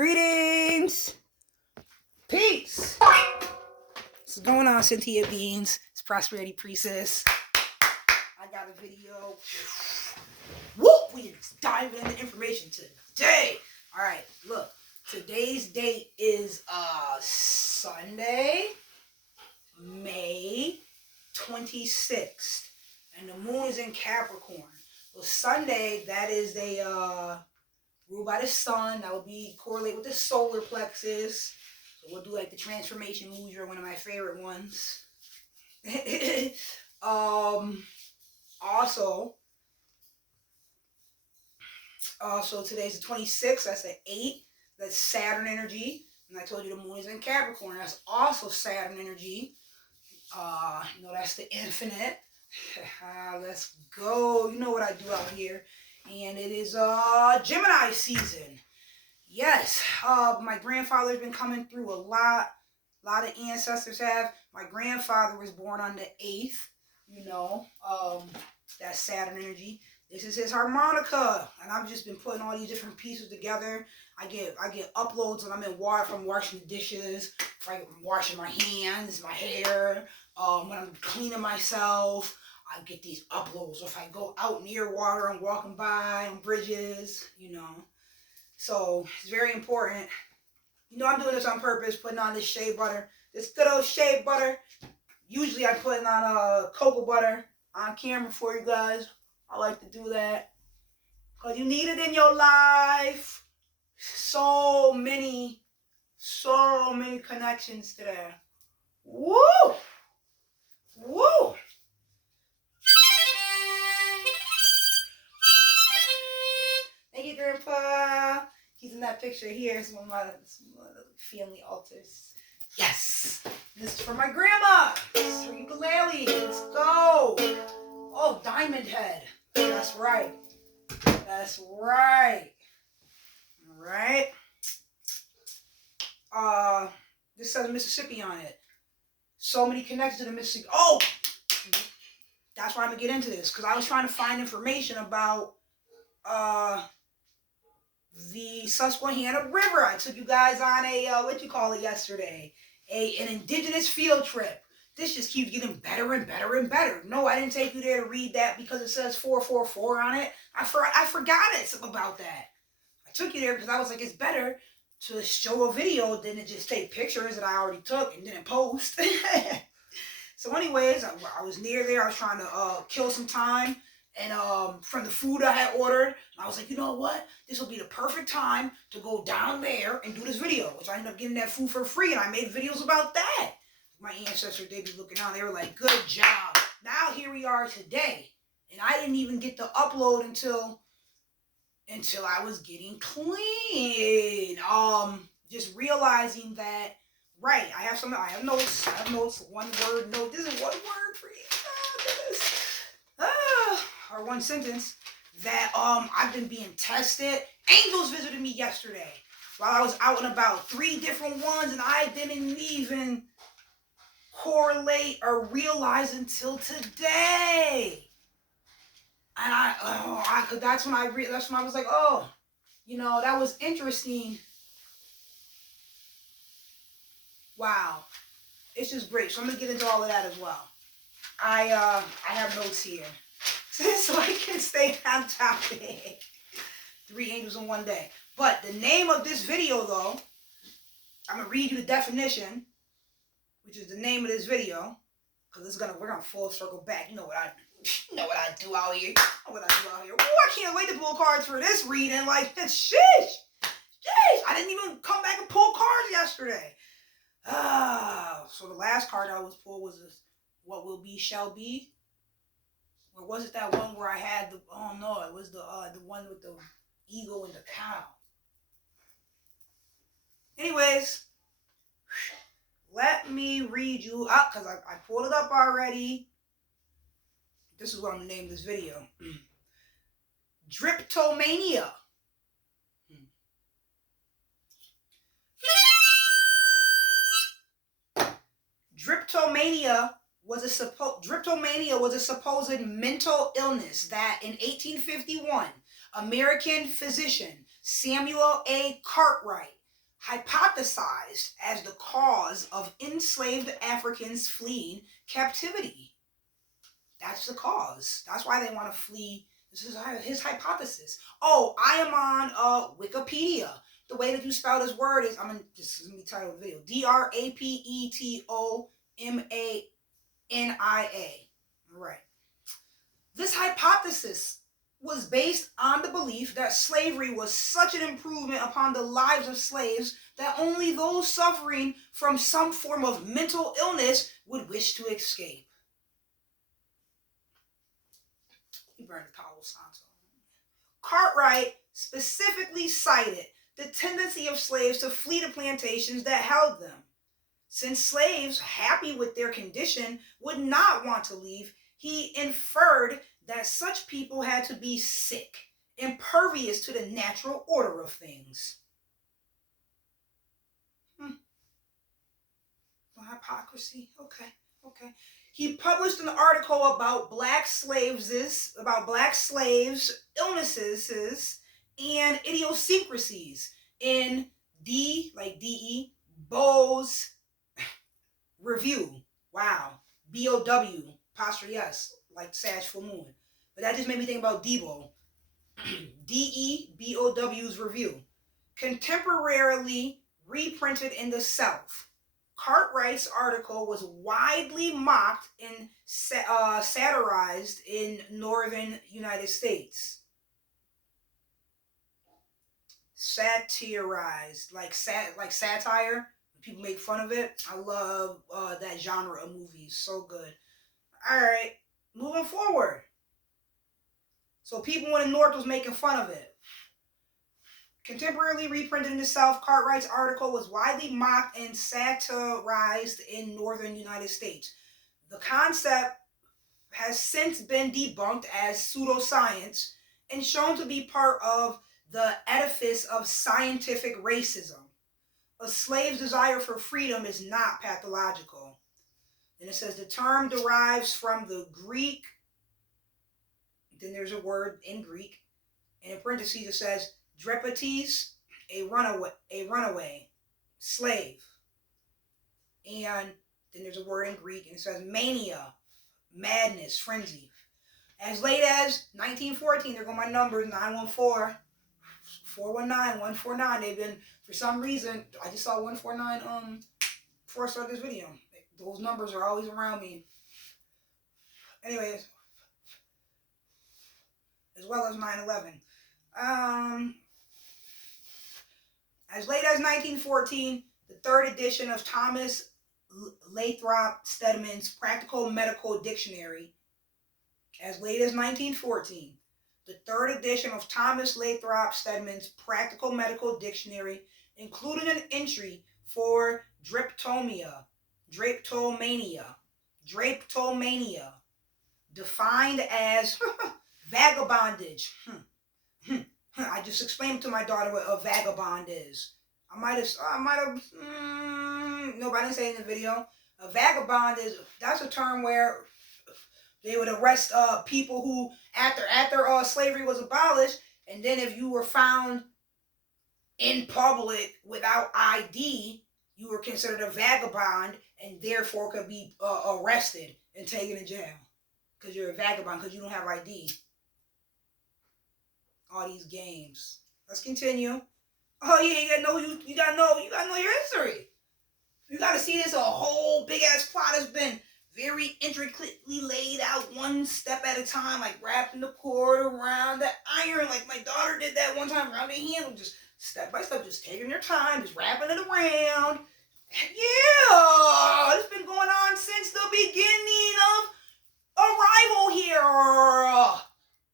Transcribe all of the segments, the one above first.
Greetings! Peace! What's going on, Cynthia Beans? It's Prosperity Priestess. I got a video. Whoop! We just dive into information today. Alright, look. Today's date is Sunday, May 26th. And the moon is in Capricorn. Well, Sunday, that is a ruled by the sun. That would be correlate with the solar plexus. So we'll do like the transformation mudra, one of my favorite ones. Also today's the 26th. That's an 8. That's Saturn energy. And I told you the moon is in Capricorn. That's also Saturn energy. That's the infinite. Let's go. You know what I do out here. And it is Gemini season. Yes. My grandfather's been coming through a lot. A lot of ancestors have. My grandfather was born on the 8th. That's Saturn energy. This is his harmonica. And I've just been putting all these different pieces together. I get uploads when I'm in water, if I'm washing the dishes, if I'm washing my hands, my hair, when I'm cleaning myself. I get these uploads. If I go out near water, I'm walking by on bridges, So it's very important. I'm doing this on purpose, putting on this shea butter. This good old shea butter. Usually I'm putting on cocoa butter on camera for you guys. I like to do that. Because you need it in your life. So many connections to that. Woo! Woo! Thank you, Grandpa. He's in that picture here. It's one of my family altars. Yes. This is for my grandma. This is for ukulele. Let's go. Oh, diamond head. That's right. That's right. All right. This says Mississippi on it. So many connections to the Mississippi. Oh! That's why I'm going to get into this. Because I was trying to find information about the Susquehanna River. I took you guys on yesterday? An indigenous field trip. This just keeps getting better and better and better. No, I didn't take you there to read that because it says 444 on it. I forgot it about that. I took you there because I was like, it's better to show a video than to just take pictures that I already took and didn't post. So anyways, I was near there. I was trying to kill some time. And from the food I had ordered, I was like, you know what? This will be the perfect time to go down there and do this video. Which I ended up getting that food for free, and I made videos about that. My ancestors, they'd be looking on. They were like, good job. Now here we are today. And I didn't even get to upload until I was getting clean. Just realizing that, right, I have notes. I have notes, one word note. This is one word for you. Or one sentence that I've been being tested. Angels visited me yesterday while I was out and about. 3 different ones, and I didn't even correlate or realize until today. And that's when I was like, oh, that was interesting. Wow, it's just great. So I'm gonna get into all of that as well. I have notes here. So I can stay on topic. 3 angels in one day. But the name of this video, though, I'm going to read you the definition, which is the name of this video, because we're going to full circle back. You know what I do out here. Ooh, I can't wait to pull cards for this reading. Like, sheesh. I didn't even come back and pull cards yesterday. So the last card I was pulled was this, what will be shall be. Or was it that one where I had it was the one with the eagle and the cow. Anyways, let me read you up, because I pulled it up already. This is what I'm going to name this video. Drapetomania. Drapetomania was a supposed mental illness that in 1851, American physician Samuel A. Cartwright hypothesized as the cause of enslaved Africans fleeing captivity. That's the cause. That's why they want to flee. This is his hypothesis. Oh, I am on Wikipedia. The way that you spell this word is, this is going to be the title of the video. Drapetomania. All right. This hypothesis was based on the belief that slavery was such an improvement upon the lives of slaves that only those suffering from some form of mental illness would wish to escape. He burned the Palo Santo. Cartwright specifically cited the tendency of slaves to flee the plantations that held them. Since slaves, happy with their condition, would not want to leave, he inferred that such people had to be sick, impervious to the natural order of things. Hypocrisy. Okay. He published an article about black slaves, illnesses, and idiosyncrasies in D.E. Bow's Review. Wow. B-O-W, apostrophe S, like Sag Full Moon. But that just made me think about Debo. D-E-B-O-W's Review. Contemporarily reprinted in the South. Cartwright's article was widely mocked and satirized in northern United States. Satirized, like satire. People make fun of it. I love that genre of movies. So good. All right, moving forward. So people in the North was making fun of it. Contemporarily reprinted in the South, Cartwright's article was widely mocked and satirized in northern United States. The concept has since been debunked as pseudoscience and shown to be part of the edifice of scientific racism. A slave's desire for freedom is not pathological. And it says the term derives from the Greek, then there's a word in Greek, and in parentheses it says Drapetes, a runaway, slave. And then there's a word in Greek, and it says mania, madness, frenzy. As late as 1914, there go my numbers, 914, 419, 149. They've been, for some reason, I just saw 149 before I started this video. Those numbers are always around me. Anyways, as well as 9/11. As late as 1914, the third edition of Thomas Lathrop Stedman's Practical Medical Dictionary. As late as 1914, the third edition of Thomas Lathrop Stedman's Practical Medical Dictionary included an entry for drapetomania, defined as vagabondage. I just explained to my daughter what a vagabond is. No, but I didn't say it in the video. A vagabond that's a term where they would arrest people who, after slavery was abolished, and then if you were found in public without ID, you were considered a vagabond and therefore could be arrested and taken to jail because you're a vagabond because you don't have ID. All these games. Let's continue. Oh yeah, you gotta know your history. You gotta see this a whole big ass plot has been very intricately laid out, one step at a time, like wrapping the cord around the iron, like my daughter did that one time around the handle, just step by step, just taking your time, just wrapping it around. Yeah, it's been going on since the beginning of arrival here.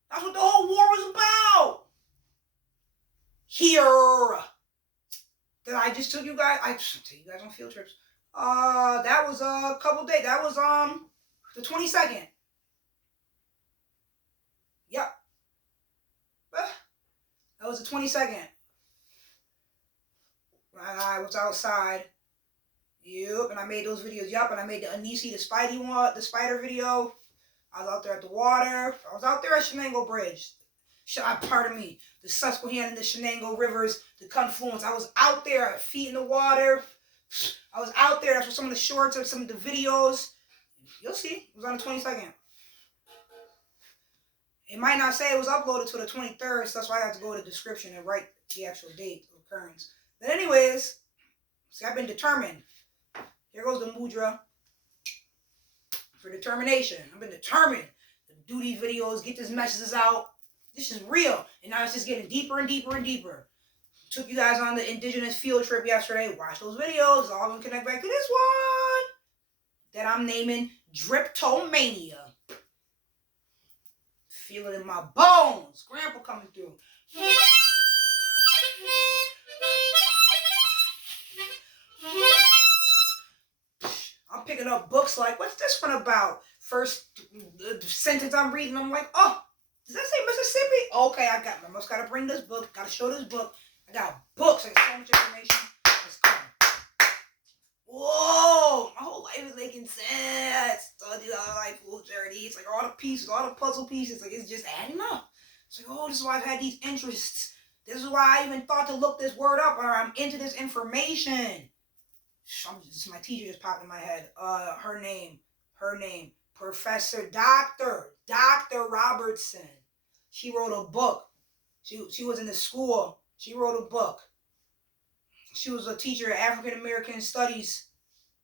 That's what the whole war was about. Here. That I just took you guys. I took you guys on field trips. That was a couple days. That was the 22nd. Yep. That was the 22nd. And I was outside. Yep, and I made those videos. Yep, and I made the Anisi the spider video. I was out there at the water. I was out there at Shenango Bridge. Pardon me, the Susquehanna and the Shenango rivers, the confluence. I was out there, feet in the water. I was out there. That's what some of the shorts or some of the videos. You'll see. It was on the 22nd. It might not say it was uploaded to the 23rd, so that's why I have to go to the description and write the actual date of occurrence. But anyways, see, I've been determined. Here goes the mudra for determination. I've been determined to do these videos, get these messages out. This is real. And now it's just getting deeper and deeper and deeper. Took you guys on the indigenous field trip yesterday. Watch those videos. It's all going to connect back to this one that I'm naming Drapetomania. Feel it in my bones. Grandpa coming through. I'm picking up books like, what's this one about? First sentence I'm reading, I'm like, oh, does that say Mississippi? Okay, I must got to bring this book. Got to show this book. I got books. I got so much information. Let's go. Whoa, my whole life is making sense. Studied all like full journey. It's like all the pieces, all the puzzle pieces, like it's just adding up. It's like, oh, this is why I've had these interests. This is why I even thought to look this word up, or I'm into this information. My teacher just popped in my head. Her name, Professor Dr. Robertson. She wrote a book. She was in the school. She wrote a book. She was a teacher of African American Studies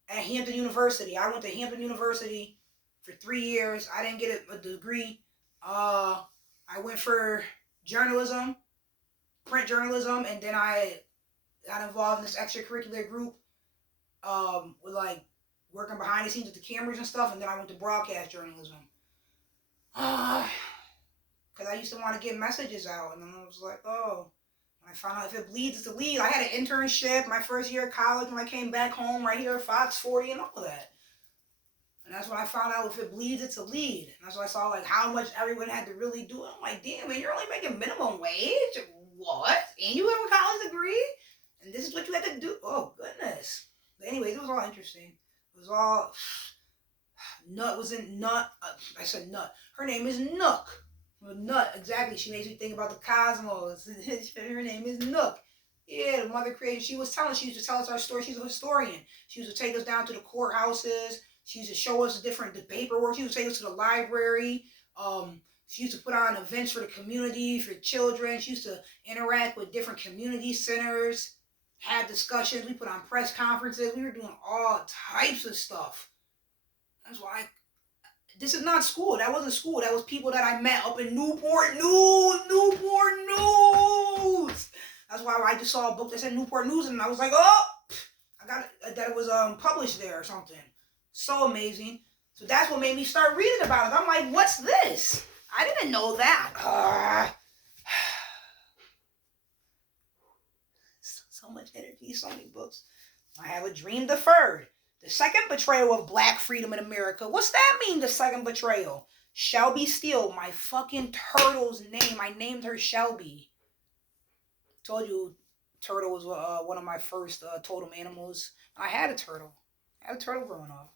at Hampton University. I went to Hampton University for 3 years. I didn't get a degree. I went for journalism, print journalism, and then I got involved in this extracurricular group with like working behind the scenes with the cameras and stuff, and then I went to broadcast journalism. Because I used to want to get messages out, and then I was like, oh. I found out if it bleeds, it's a lead. I had an internship my first year of college when I came back home right here at Fox 40 and all of that. And that's when I found out if it bleeds, it's a lead. And that's when I saw like how much everyone had to really do. I'm like, damn, man, you're only making minimum wage? What? And you have a college degree? And this is what you had to do? Oh, goodness. But anyways, it was all interesting. It was all... Nut was in Nut. I said Nut. Her name is Nook. Nut, exactly. She makes me think about the cosmos. Her name is Nook. Yeah, the mother created. She used to tell us our story. She's a historian. She used to take us down to the courthouses. She used to show us the paperwork. She used to take us to the library. She used to put on events for the community, for children. She used to interact with different community centers, have discussions. We put on press conferences. We were doing all types of stuff. That's why this is not school. That wasn't school. That was people that I met up in Newport News. That's why I just saw a book that said Newport News, and I was like, oh, I got it, that it was published there or something. So amazing. So that's what made me start reading about it. I'm like, what's this? I didn't know that. So much energy, so many books. I have a dream deferred. The second betrayal of black freedom in America. What's that mean, the second betrayal? Shelby Steele, my fucking turtle's name. I named her Shelby. Told you, turtle was one of my first totem animals. I had a turtle. Growing up.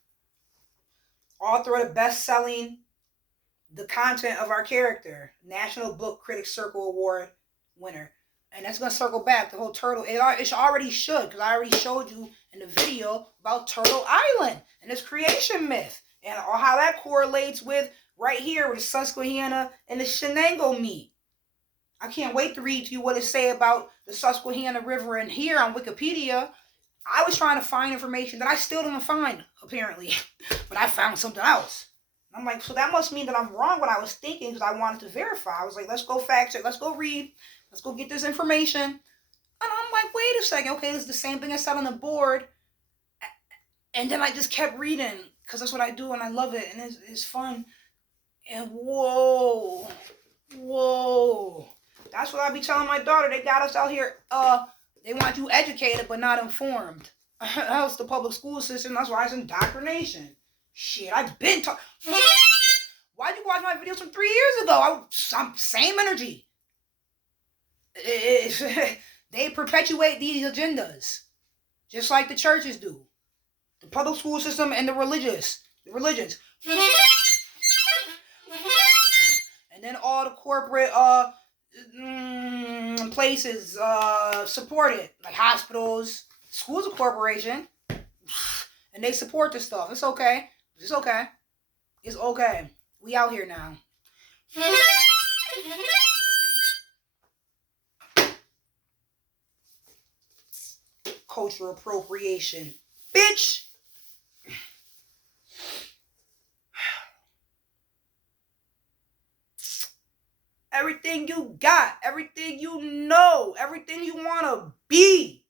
Author of the best-selling The Content of Our Character. National Book Critics Circle Award winner. And that's going to circle back, the whole turtle. It already should, because I already showed you in the video about Turtle Island and its creation myth. And how that correlates with right here with the Susquehanna and the Shenango meet. I can't wait to read to you what it say about the Susquehanna River and here on Wikipedia. I was trying to find information that I still didn't find, apparently. But I found something else. I'm like, so that must mean that I'm wrong what I was thinking because I wanted to verify. I was like, let's go fact check. Let's go read. Let's go get this information. And I'm like, wait a second. Okay, this is the same thing I said on the board. And then I just kept reading because that's what I do and I love it. And it's fun. And whoa. That's what I be telling my daughter. They got us out here. They want you educated but not informed. That's the public school system. That's why it's indoctrination. Shit, I've been talking. Why'd you watch my videos from 3 years ago? Same energy. They perpetuate these agendas. Just like the churches do. The public school system and the religions. And then all the corporate places support it, like hospitals, schools, a corporation, and they support this stuff. It's okay. It's okay. It's okay. We out here now. Cultural appropriation, bitch. Everything you got, everything you know, everything you want to be.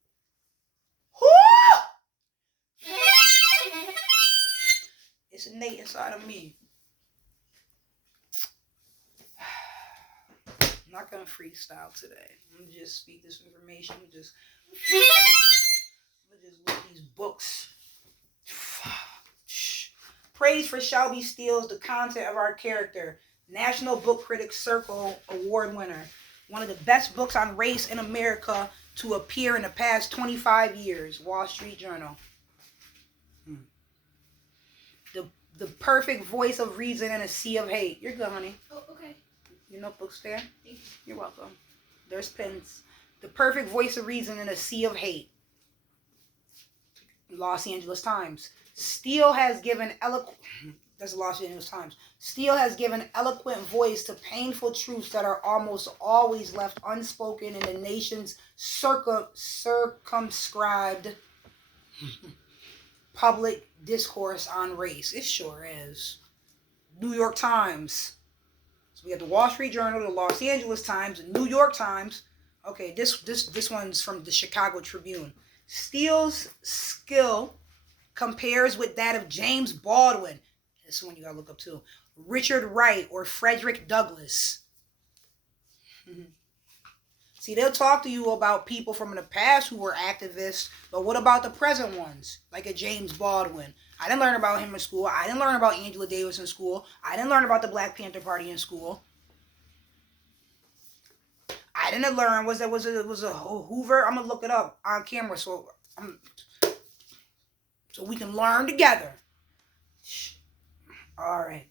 It's innate inside of me. I'm not going to freestyle today. I'm going to just speak this information. I'm going to just look these books. Praise for Shelby Steele's The Content of Our Character. National Book Critics Circle Award winner. One of the best books on race in America to appear in the past 25 years. Wall Street Journal. The perfect voice of reason in a sea of hate. You're good, honey. Oh, okay. Your notebook's there? Thank you. You're welcome. There's pens. The perfect voice of reason in a sea of hate. Los Angeles Times. Steele has given That's the Los Angeles Times. Steele has given eloquent voice to painful truths that are almost always left unspoken in the nation's circumscribed public discourse on race. It sure is. New York Times. So we got the Wall Street Journal, the Los Angeles Times, the New York Times. Okay, this one's from the Chicago Tribune. Steele's skill compares with that of James Baldwin. This one you gotta look up too. Richard Wright or Frederick Douglass. See, they'll talk to you about people from the past who were activists, but what about the present ones? Like a James Baldwin. I didn't learn about him in school. I didn't learn about Angela Davis in school. I didn't learn about the Black Panther Party in school. I didn't learn was a Hoover. I'm gonna look it up on camera so we can learn together. All right.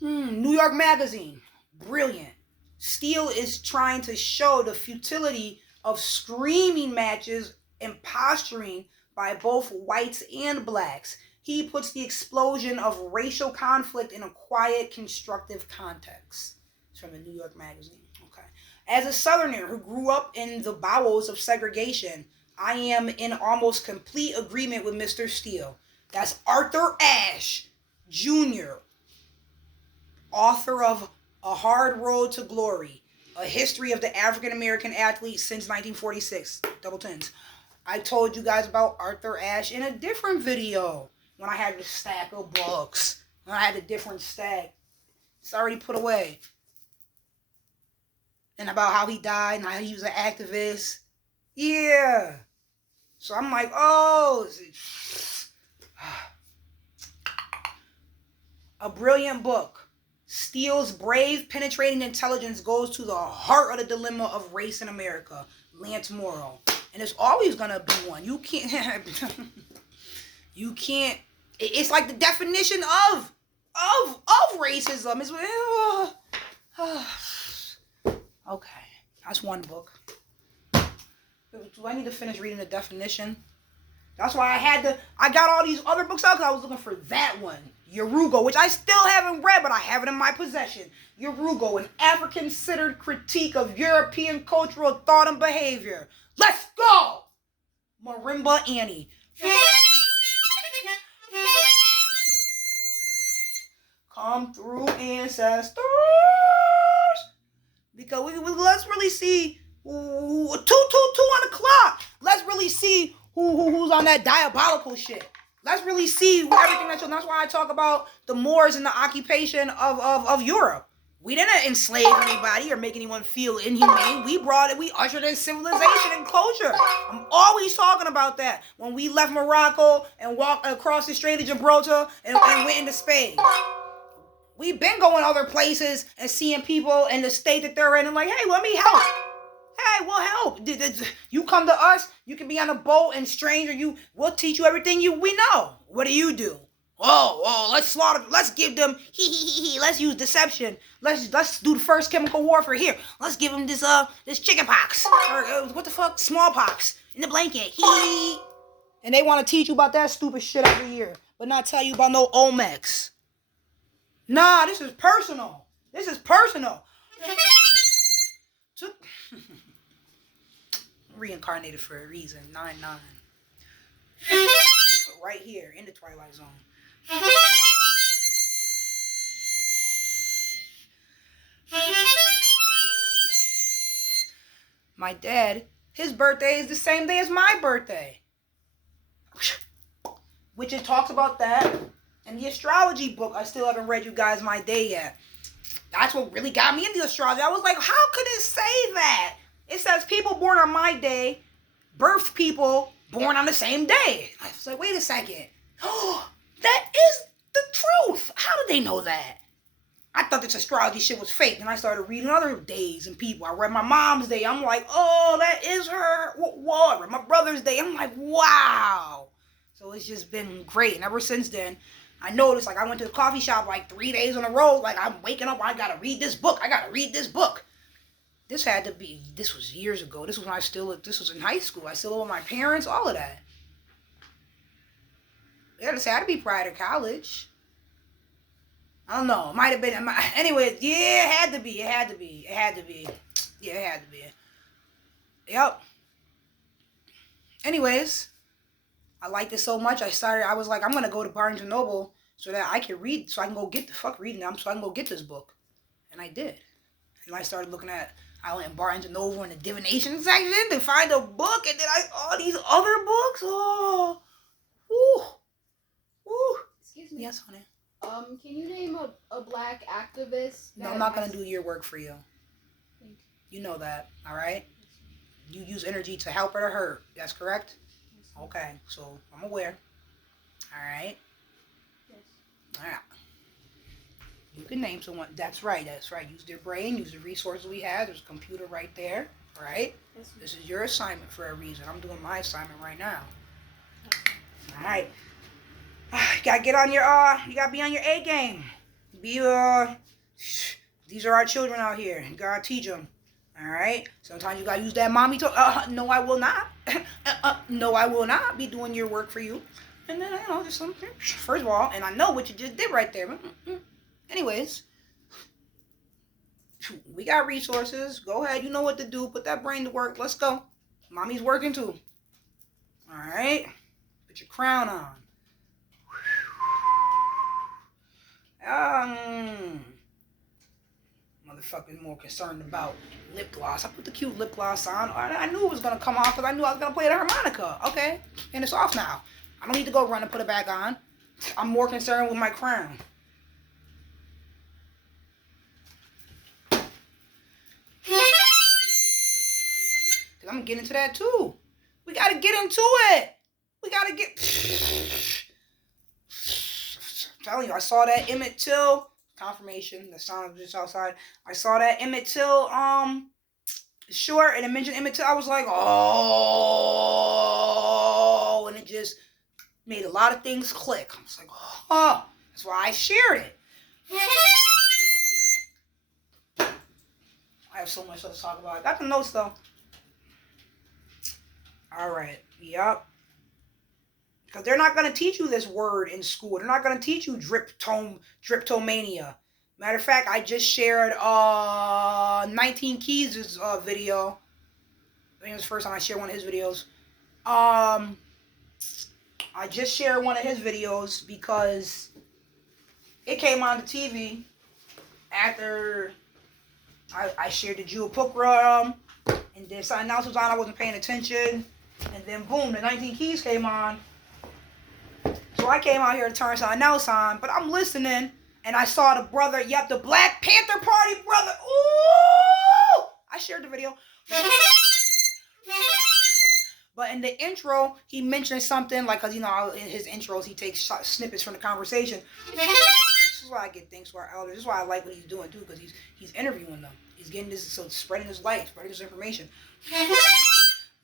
New York Magazine. Brilliant. Steele is trying to show the futility of screaming matches and posturing by both whites and blacks. He puts the explosion of racial conflict in a quiet, constructive context. It's from the New York Magazine. Okay. As a Southerner who grew up in the bowels of segregation, I am in almost complete agreement with Mr. Steele. That's Arthur Ashe Jr., author of A Hard Road to Glory, a history of the African American athlete since 1946. Double tens. I told you guys about Arthur Ashe in a different video when I had the stack of books. When I had a different stack. It's already put away. And about how he died and how he was an activist. Yeah. So I'm like, oh. A brilliant book. Steele's brave, penetrating intelligence goes to the heart of the dilemma of race in America. Lance Morrow. And it's always going to be one. You can't. It's like the definition of racism. It's, okay. That's one book. Do I need to finish reading the definition? That's why I got all these other books out because I was looking for that one. Yorugo, which I still haven't read, but I have it in my possession. Yorugo, an African-centered critique of European cultural thought and behavior. Let's go! Marimba Annie. Come through, ancestors. Because let's really see 2 on the clock. Let's really see who's on that diabolical shit. Let's really see everything that's why I talk about the Moors and the occupation of Europe. We didn't enslave anybody or make anyone feel inhumane. We ushered in civilization and culture. I'm always talking about that. When we left Morocco and walked across the Strait of Gibraltar and went into Spain. We've been going other places and seeing people in the state that they're in and like, hey, let me help. Hey, we'll help. You come to us, you can be on a boat and stranger, we'll teach you everything we know. What do? Oh, let's slaughter. Let's give them Let's use deception. Let's do the first chemical warfare here. Let's give them this chicken pox or what the fuck, smallpox in the blanket. And they want to teach you about that stupid shit every year, but not tell you about no Olmecs. Nah, this is personal. This is personal. Reincarnated for a reason. 9-9. Right here in the Twilight Zone. My dad, his birthday is the same day as my birthday. Which it talks about that in the astrology book. I still haven't read you guys my day yet. That's what really got me into astrology. I was like, how could it say that? It says people born on my day, birth people born on the same day. I was like, wait a second. Oh, that is the truth. How did they know that? I thought this astrology shit was fake. And I started reading other days and people. I read my mom's day. I'm like, oh, that is her. Whoa. I read my brother's day. I'm like, wow. So it's just been great. And ever since then, I noticed, like, I went to the coffee shop like 3 days on the road. Like, I'm waking up. I got to read this book. This was years ago. This was in high school. I still live with my parents, all of that. Yeah, to say I had to be prior to college. I don't know. It might have been. Anyway, yeah, it had to be. Yeah, it had to be. Yep. Anyways, I liked it so much. I was like, I'm going to go to Barnes & Noble so that I can read, so I can go get reading them, so I can go get this book. And I did. And I started looking at, I went in Barnes & Noble in the divination section to find a book, and then I saw these other books. Oh, woo. Excuse me. Yes, honey. Can you name a black activist? No, I'm not going to do your work for you. You know that, all right? You use energy to help or to hurt. That's correct? Okay, so I'm aware. All right? Yes. All right. You can name someone. That's right. Use their brain. Use the resources we have. There's a computer right there. Right? Yes. This is your assignment for a reason. I'm doing my assignment right now. All right. You gotta get on your you gotta be on your A game. These are our children out here. You gotta teach them. All right. Sometimes you gotta use that mommy talk. No, I will not. No, I will not be doing your work for you. And then just something. First of all, and I know what you just did right there. Anyways, we got resources. Go ahead. You know what to do. Put that brain to work. Let's go. Mommy's working too. All right. Put your crown on. Motherfucker's more concerned about lip gloss. I put the cute lip gloss on. I knew it was going to come off because I knew I was going to play the harmonica. Okay. And it's off now. I don't need to go run and put it back on. I'm more concerned with my crown. Because I'm going to get into that too. We got to get into it. We got to get... I'm telling you, I saw that Emmett Till confirmation. The sound was just outside. I saw that Emmett Till short, and it mentioned Emmett Till. I was like, oh, and it just made a lot of things click. I was like, oh, that's why I shared it. I have so much stuff to talk about. I got the notes though. All right. Yep. Because they're not going to teach you this word in school. They're not going to teach you Drapetomania. Matter of fact, I just shared 19 Keys' video. I think it was the first time I shared one of his videos. I just shared one of his videos because it came on the TV after I shared the Jewel Pukra, and then something else was on. I wasn't paying attention. And then boom, the 19 Keys came on. So I came out here to turn something else on, but I'm listening, and I saw the brother, the Black Panther Party brother. Ooh! I shared the video. But in the intro, he mentioned something, like, because, in his intros, he takes snippets from the conversation. This is why I get thanks to our elders. This is why I like what he's doing, too, because he's interviewing them. He's getting this, so spreading his light, spreading his information.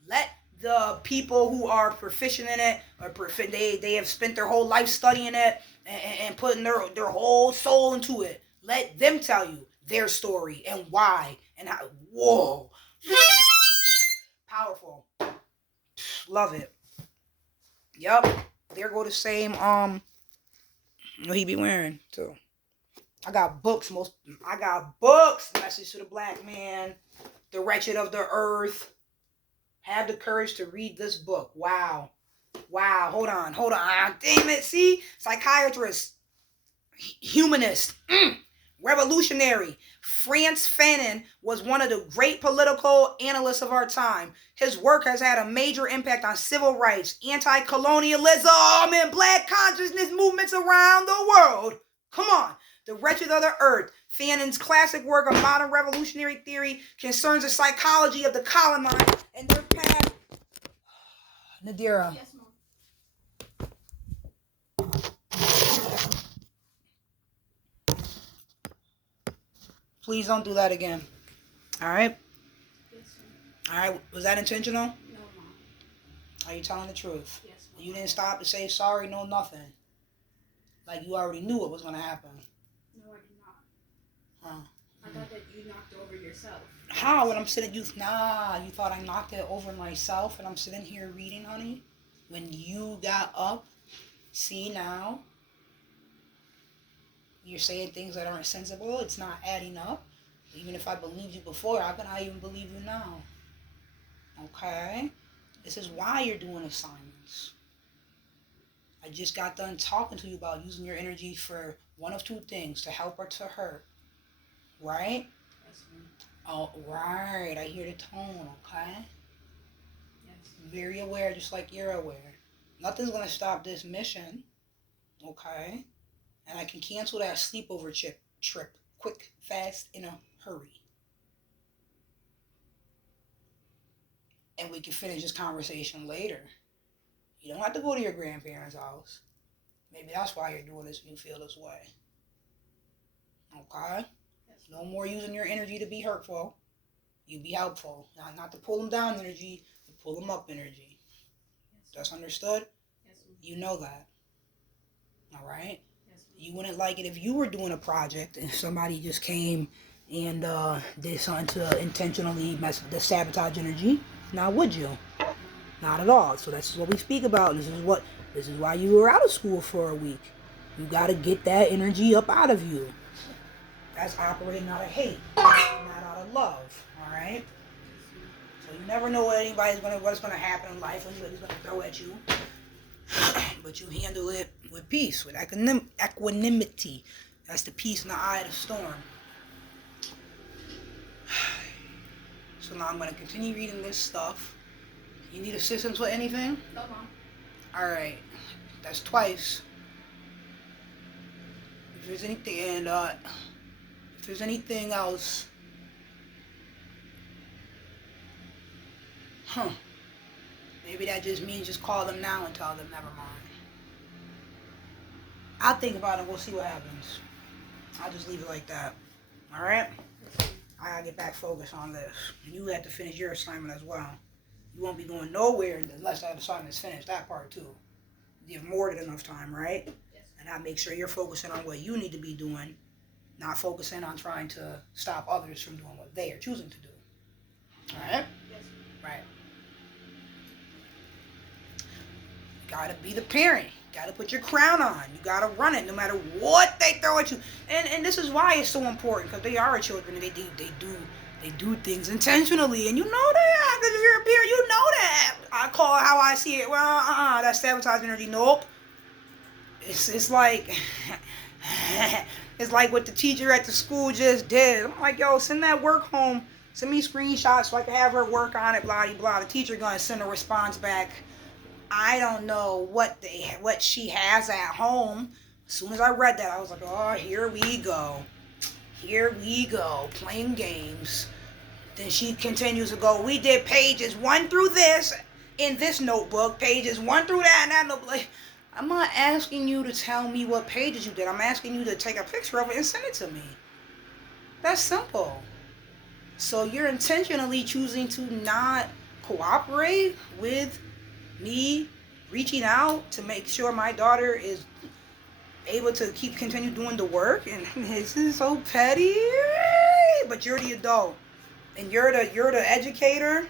Let the people who are proficient in it, or they have spent their whole life studying it and putting their whole soul into it. Let them tell you their story and why and how. Whoa, powerful. Love it. Yep. There go the same what he be wearing too. I got books. Message to the black man. The wretched of the earth. Have the courage to read this book. Wow. Hold on. Damn it. See? Psychiatrist. Humanist. Revolutionary. Frantz Fanon was one of the great political analysts of our time. His work has had a major impact on civil rights, anti-colonialism, and black consciousness movements around the world. Come on. The Wretched of the Earth. Fanon's classic work of modern revolutionary theory concerns the psychology of the colonized and their path. Nadira. Yes, Mom. Please don't do that again. All right? Yes, sir. All right. Was that intentional? No, Mom. Are you telling the truth? Yes, Mom. You didn't stop to say sorry, no nothing. Like you already knew what was going to happen. No, I did not. Huh. I thought that you knocked over yourself. How? When I'm sitting, you thought I knocked it over myself and I'm sitting here reading, honey? When you got up, see now, you're saying things that aren't sensible. It's not adding up. Even if I believed you before, how can I even believe you now? Okay? This is why you're doing assignments. I just got done talking to you about using your energy for one of two things, to help or to hurt. Right? Yes, Mom. Oh, right. I hear the tone, okay? Yes. Very aware, just like you're aware. Nothing's going to stop this mission, okay? And I can cancel that sleepover trip quick, fast, in a hurry. And we can finish this conversation later. You don't have to go to your grandparents' house. Maybe that's why you're doing this and you feel this way. Okay? Yes. No more using your energy to be hurtful. You be helpful. Not to pull them down energy, to pull them up energy. Yes. That's understood? Yes, Mom. You know that. All right? Yes, Mom. You wouldn't like it if you were doing a project and somebody just came and did something to intentionally mess with the sabotage energy. Now, would you? Not at all. So this is what we speak about. This is why you were out of school for a week. You got to get that energy up out of you. That's operating out of hate, not out of love. All right. So you never know what's gonna happen in life. Anybody's gonna throw at you, but you handle it with peace, with equanimity. That's the peace in the eye of the storm. So now I'm gonna continue reading this stuff. You need assistance with anything? No, Mom. All right. That's twice. If there's anything, and if there's anything else, maybe that just means just call them now and tell them never mind. I'll think about it. We'll see what happens. I'll just leave it like that. All right? I gotta get back focused on this. And you have to finish your assignment as well. You won't be going nowhere unless that assignment's finished. That part too. You have more than enough time, right? Yes. And I make sure you're focusing on what you need to be doing, not focusing on trying to stop others from doing what they are choosing to do. All right? Yes. Right. You gotta be the parent. You gotta put your crown on. You gotta run it no matter what they throw at you. And this is why it's so important, because they are children and they do things intentionally, and you know that, because if you're a parent, you know that. I call it how I see it. Well, that's sabotage energy. Nope. It's like it's like what the teacher at the school just did. I'm like, yo, send that work home. Send me screenshots so I can have her work on it. Blah blah. The teacher gonna send a response back. I don't know what she has at home. As soon as I read that, I was like, oh, here we go. Here we go, playing games. Then she continues to go, we did pages 1 through this in this notebook, pages 1 through that and that notebook. I'm not asking you to tell me what pages you did. I'm asking you to take a picture of it and send it to me. That's simple. So you're intentionally choosing to not cooperate with me reaching out to make sure my daughter is able to continue doing the work. And this is so petty, but you're the adult and you're the educator.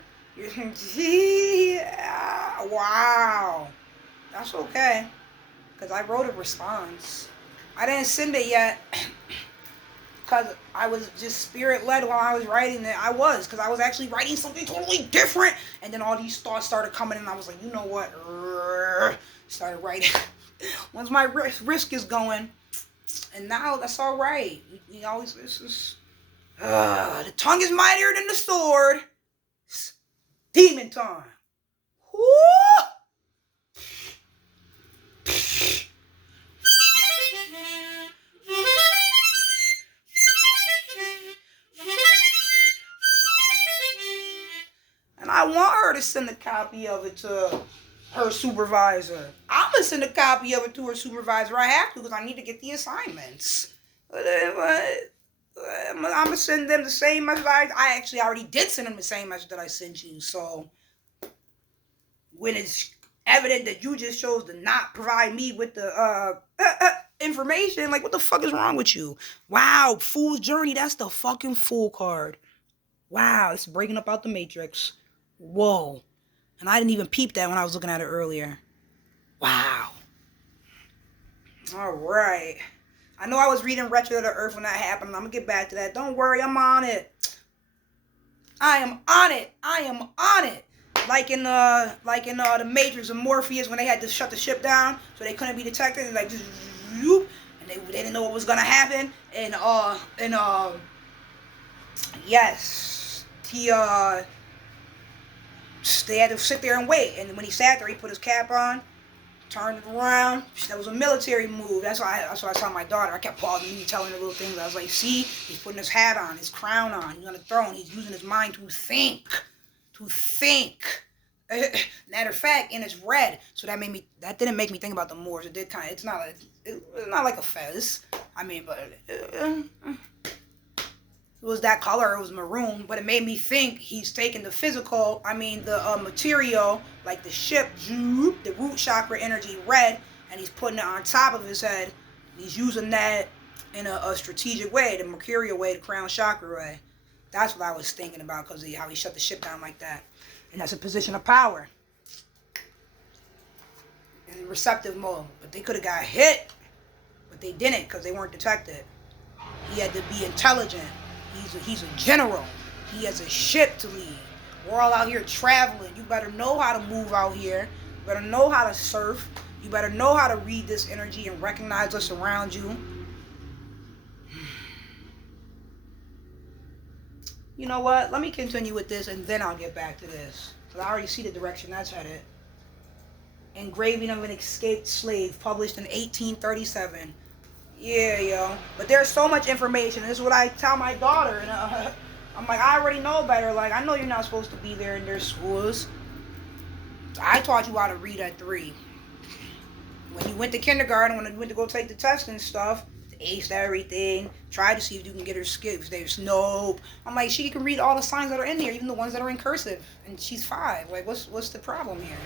Yeah, wow, that's okay, because I wrote a response. I didn't send it yet because I was just spirit led while I was writing it. Because I was actually writing something totally different, and then all these thoughts started coming, and I was like, you know what? Started writing. Once my risk is going, and now that's all right. We always the tongue is mightier than the sword. It's demon time. Woo! And I want her to send a copy of it to her supervisor. I'm going to send a copy of it to her supervisor. I have to, because I need to get the assignments. I'm going to send them the same message. I actually already did send them the same message that I sent you. So when it's evident that you just chose to not provide me with the information, like, what the fuck is wrong with you? Wow, Fool's Journey, that's the fucking Fool card. Wow, it's breaking up out the Matrix. Whoa. And I didn't even peep that when I was looking at it earlier. Wow. All right. I know I was reading Retro to the Earth when that happened. I'm going to get back to that. Don't worry, I'm on it. I am on it. I am on it. Like in the Matrix of Morpheus, when they had to shut the ship down so they couldn't be detected, and like, and they didn't know what was gonna happen. And yes, they had to sit there and wait. And when he sat there, he put his cap on, turned it around. That was a military move. That's why I saw my daughter. I kept pausing me, telling her little things. I was like, see, he's putting his hat on, his crown on. He's on the throne. He's using his mind to think. To think. Matter of fact, and it's red. So that didn't make me think about the Moors. It did kind of. It's not like a fez. I mean, but it was that color. It was maroon, but it made me think he's taking the physical. I mean, the material, like the ship, the root chakra energy, red, and he's putting it on top of his head. He's using that in a strategic way, the mercurial way, the crown chakra way. That's what I was thinking about, because how he shut the ship down like that. And that's a position of power. In receptive mode. But they could have got hit. But they didn't, because they weren't detected. He had to be intelligent. He's a general. He has a ship to lead. We're all out here traveling. You better know how to move out here. You better know how to surf. You better know how to read this energy and recognize what's around you. You know what? Let me continue with this, and then I'll get back to this. Because I already see the direction that's headed. Engraving of an Escaped Slave, published in 1837. Yeah, yo. But there's so much information. This is what I tell my daughter. And I'm like, I already know better. Like, I know you're not supposed to be there in their schools. I taught you how to read at 3. When you went to kindergarten, when you went to go take the test and stuff, aced everything, tried to see if you can get her skips. There's nope. I'm like, she can read all the signs that are in there, even the ones that are in cursive, and she's 5. Like, what's the problem here?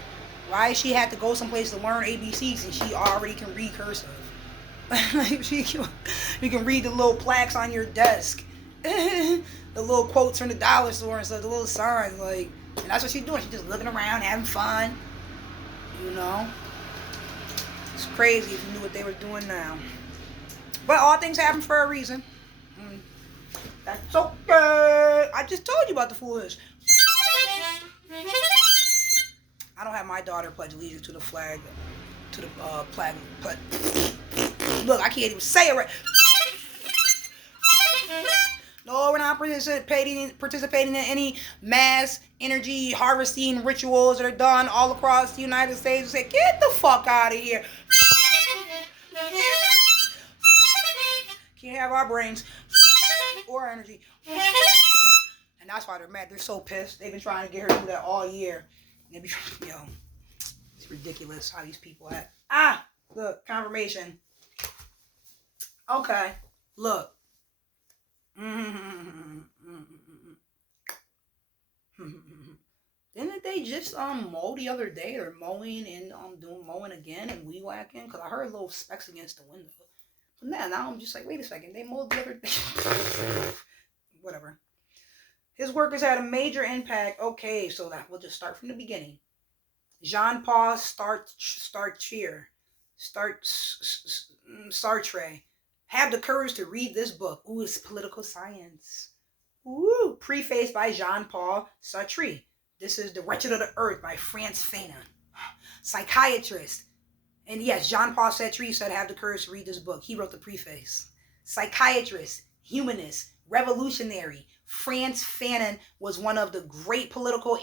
Why she had to go someplace to learn ABCs and she already can read cursive? Like, you can read the little plaques on your desk, the little quotes from the dollar store and stuff, the little signs, like, and that's what she's doing. She's just looking around, having fun, you know. It's crazy if you knew what they were doing now. But all things happen for a reason. That's okay. I just told you about the foolish. I don't have my daughter pledge allegiance to the flag, to the flag. Look, I can't even say it right. No, we're not participating in any mass energy harvesting rituals that are done all across the United States. Say, get the fuck out of here. Can't have our brains or energy. And that's why they're mad. They're so pissed. They've been trying to get her to do that all year. Yo, it's ridiculous how these people act. Look, confirmation. Okay, look. Didn't they just mow the other day? Or mowing and doing mowing again and weed whacking? Cause I heard little specks against the window. But now I'm just like, wait a second, they mowed the other day. Whatever. His work has had a major impact. Okay, so that we'll just start from the beginning. Jean-Paul Sartre had the courage to read this book. Ooh, it's political science. Ooh, prefaced by Jean-Paul Sartre. This is The Wretched of the Earth by Frantz Fanon, psychiatrist. And yes, Jean-Paul Sartre said, have the courage to read this book. He wrote the preface. Psychiatrist, humanist, revolutionary. Frantz Fanon was one of the great political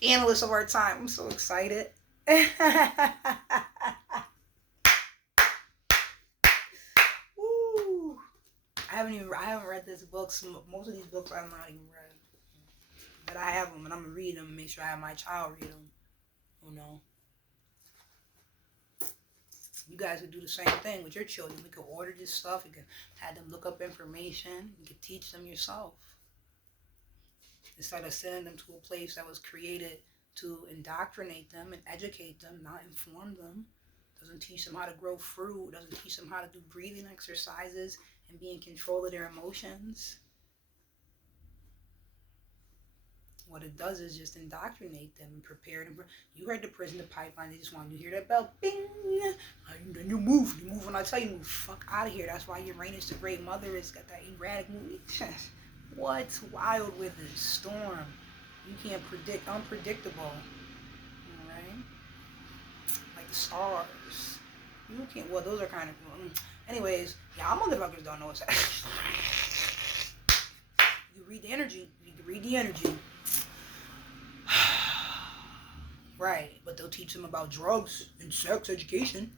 analysts of our time. I'm so excited. Woo. I haven't read this book. Most of these books I have not even read. But I have them, and I'm going to read them and make sure I have my child read them. You know. You guys could do the same thing with your children. We could order this stuff. You could have them look up information. You could teach them yourself. Instead of sending them to a place that was created to indoctrinate them and educate them, not inform them. Doesn't teach them how to grow fruit. Doesn't teach them how to do breathing exercises and be in control of their emotions. What it does is just indoctrinate them and prepare them. You heard the prison, the pipeline. They just want you to hear that bell. Bing! And then you move. You move when I tell you move. Fuck out of here. That's why Uranus, the great mother, has got that erratic movie. What's wild with this storm? You can't predict. Unpredictable. Alright? Like the stars. You can't. Well, those are kind of cool. Anyways, y'all motherfuckers don't know what's happening. You read the energy. You can read the energy. Right, but they'll teach them about drugs and sex education.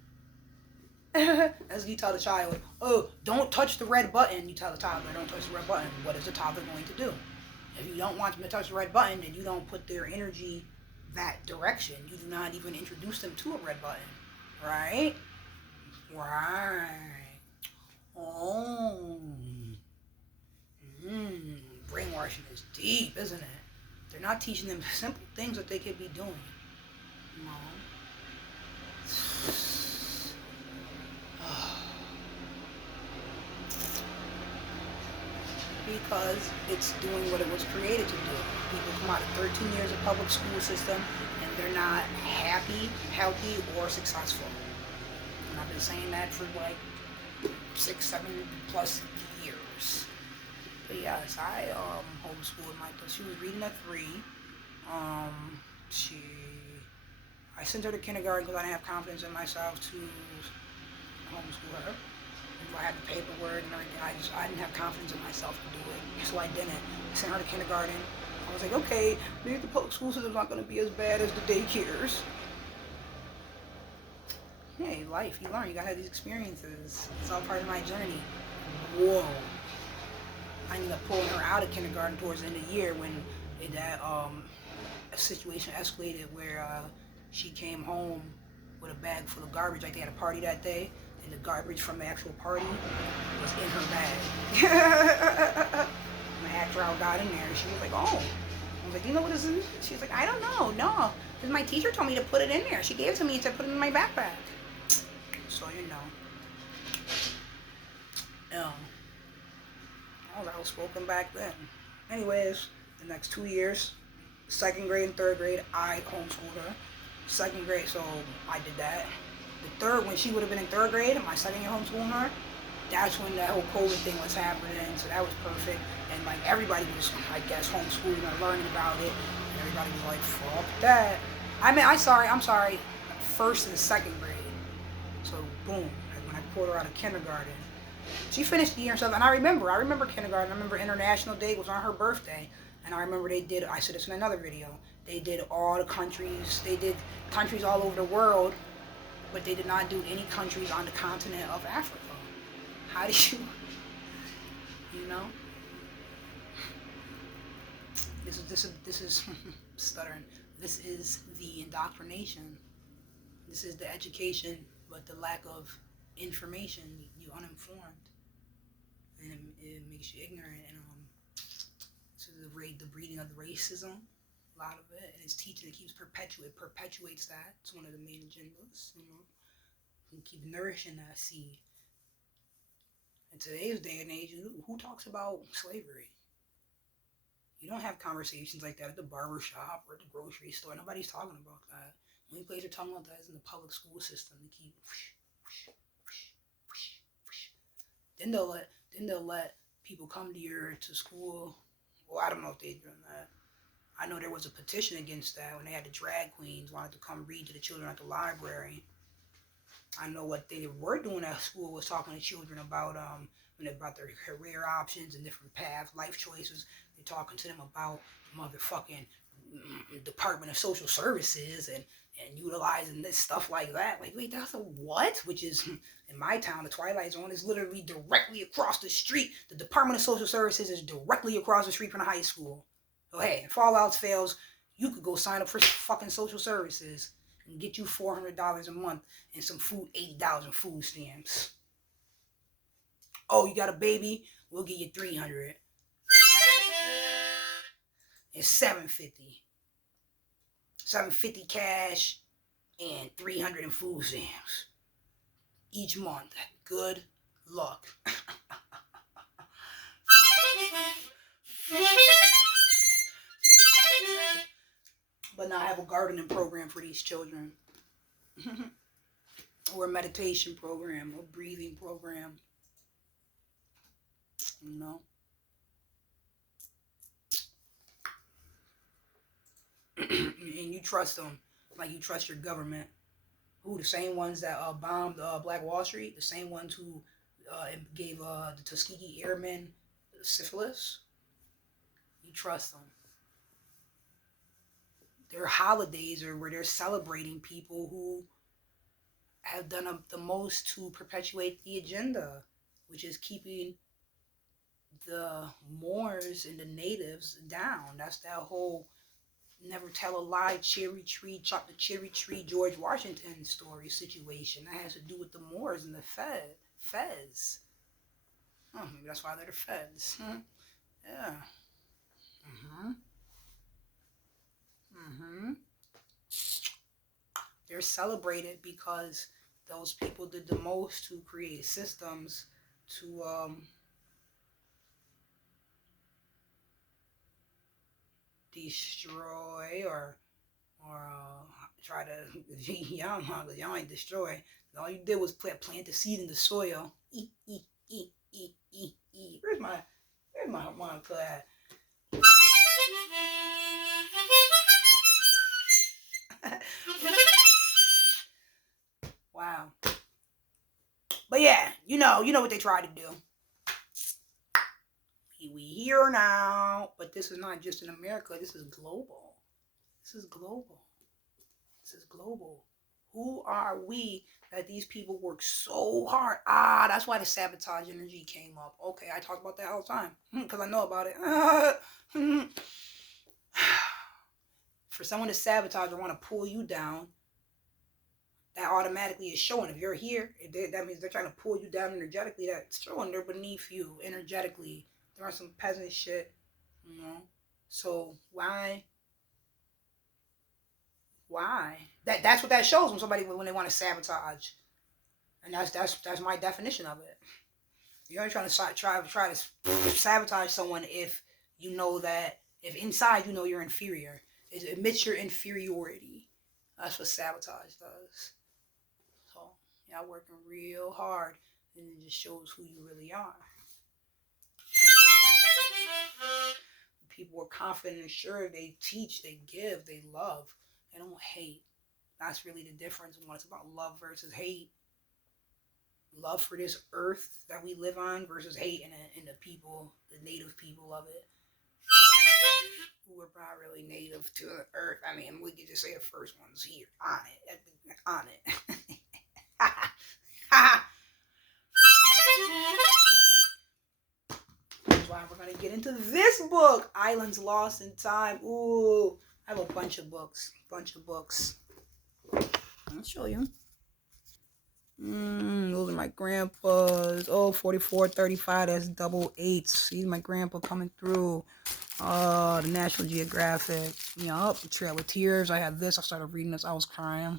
As you tell the child, oh, don't touch the red button. You tell the toddler, don't touch the red button. What is the toddler going to do? If you don't want them to touch the red button, then you don't put their energy that direction. You do not even introduce them to a red button. Right? Right. Oh. Brainwashing is deep, isn't it? They're not teaching them simple things that they could be doing. No. Because it's doing what it was created to do. People come out of 13 years of public school system and they're not happy, healthy, or successful. And I've been saying that for like 6, 7 plus years. But yes, I homeschooled my daughter. She was reading at 3. I sent her to kindergarten because I didn't have confidence in myself to homeschool her. And I had the paperwork and everything. I didn't have confidence in myself to do it, so I didn't. I sent her to kindergarten. I was like, okay, maybe the public school system's not going to be as bad as the daycares. Hey, life, you learn. You got to have these experiences. It's all part of my journey. Whoa. I ended up pulling her out of kindergarten towards the end of the year when a situation escalated where she came home with a bag full of garbage. Like they had a party that day, and the garbage from the actual party was in her bag. And after I got in there, she was like, oh. I was like, you know what this is? She was like, I don't know. No. Because my teacher told me to put it in there. She gave it to me and said put it in my backpack. So, you know. I was outspoken back then. Anyways, the next 2 years, 2nd grade and 3rd grade, I homeschooled her. 2nd grade, so I did that. The 3rd, when she would have been in 3rd grade, my 2nd year homeschooling her, that's when that whole COVID thing was happening, so that was perfect. And like everybody was, I guess, homeschooling and learning about it. And everybody was like, fuck that. I'm sorry, 1st and 2nd grade. So boom, when I pulled her out of kindergarten. She finished the year and stuff, and I remember kindergarten. I remember International Day was on her birthday, and I remember they did, I said this in another video, they did all the countries, they did countries all over the world, but they did not do any countries on the continent of Africa. How do you know? This is stuttering. This is the indoctrination. This is the education, but the lack of information. You're uninformed, and it makes you ignorant. And this is the breeding of the racism. lot of it, and it's teaching. It keeps perpetuates that. It's one of the main agendas. And keep nourishing that seed. In today's day and age, who talks about slavery? You don't have conversations like that at the barber shop or at the grocery store. Nobody's talking about that. The only place they're talking about that is in the public school system. To keep then they'll let people come to school. Well, I don't know if they're doing that. I know there was a petition against that when they had the drag queens wanted to come read to the children at the library. I know what they were doing at school was talking to children about about their career options and different paths, life choices. They're talking to them about motherfucking Department of Social Services and utilizing this stuff like that. Like, wait, that's a what? Which is, in my town, the Twilight Zone is literally directly across the street. The Department of Social Services is directly across the street from the high school. So, hey, if all else fails, you could go sign up for fucking social services and get you $400 a month and some food, $80 in food stamps. Oh, you got a baby? We'll get you $300. It's $750. $750 cash and $300 in food stamps each month. Good luck. But now I have a gardening program for these children. Or a meditation program, or breathing program. You know? And you trust them like you trust your government. Who, the same ones that bombed Black Wall Street? The same ones who gave the Tuskegee Airmen syphilis? You trust them. Their holidays are where they're celebrating people who have done the most to perpetuate the agenda, which is keeping the Moors and the natives down. That's that whole never tell a lie, cherry tree, chop the cherry tree, George Washington story situation. That has to do with the Moors and the Fez. Oh, maybe that's why they're the Feds. Yeah. They're celebrated because those people did the most to create systems to destroy or try to y'all ain't destroy. All you did was plant the seed in the soil. Where's my harmonica at? Wow. But yeah, you know what they tried to do. We here now, but this is not just in America. This is global. This is global. Who are we that these people work so hard? That's why the sabotage energy came up. Okay, I talk about that all the time because I know about it. For someone to sabotage or want to pull you down, that automatically is showing. If you're here, that means they're trying to pull you down energetically. That's showing they're beneath you energetically. They're on some peasant shit, So why? That's what that shows when they want to sabotage, and that's my definition of it. You're only trying to try to sabotage someone if you know that if inside you know you're inferior. It admits your inferiority. That's what sabotage does. So y'all working real hard, and it just shows who you really are. People are confident and sure. They teach, they give, they love. They don't hate. That's really the difference when it's about love versus hate. Love for this earth that we live on versus hate in the people, the native people of it. Who are not really native to the earth. I mean, we could just say the first ones here on it. That's why we're going to get into this book, Islands Lost in Time. Ooh, I have a bunch of books. I'll show you. Those are my grandpas. Oh, 44, 35, that's double eights. See my grandpa coming through. The National Geographic. Yup, Trail of Tears. I had this. I started reading this. I was crying.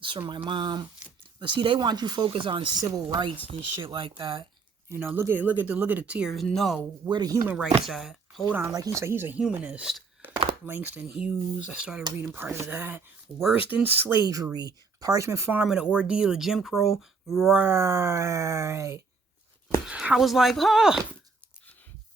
It's from my mom. But see, they want you focused on civil rights and shit like that. Look at the tears. No, where the human rights at? Hold on, like he said, he's a humanist. Langston Hughes. I started reading part of that. Worse Than Slavery. Parchment Farm and the Ordeal of Jim Crow. Right. I was like, oh.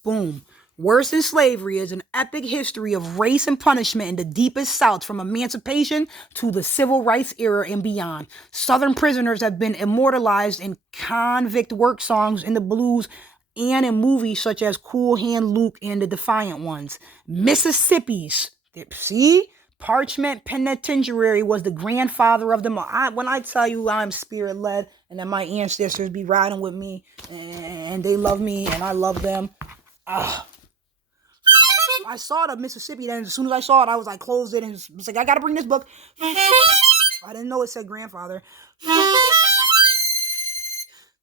Boom. Worse Than Slavery is an epic history of race and punishment in the deepest South, from emancipation to the civil rights era and beyond. Southern prisoners have been immortalized in convict work songs, in the blues, and in movies such as Cool Hand Luke and The Defiant Ones. Mississippi's, see? Parchment Penitentiary was the grandfather of them all. When I tell you I'm spirit-led and that my ancestors be riding with me and they love me and I love them, I saw the Mississippi, and as soon as I saw it, I was like, closed it, and was like, I gotta bring this book. I didn't know it said grandfather.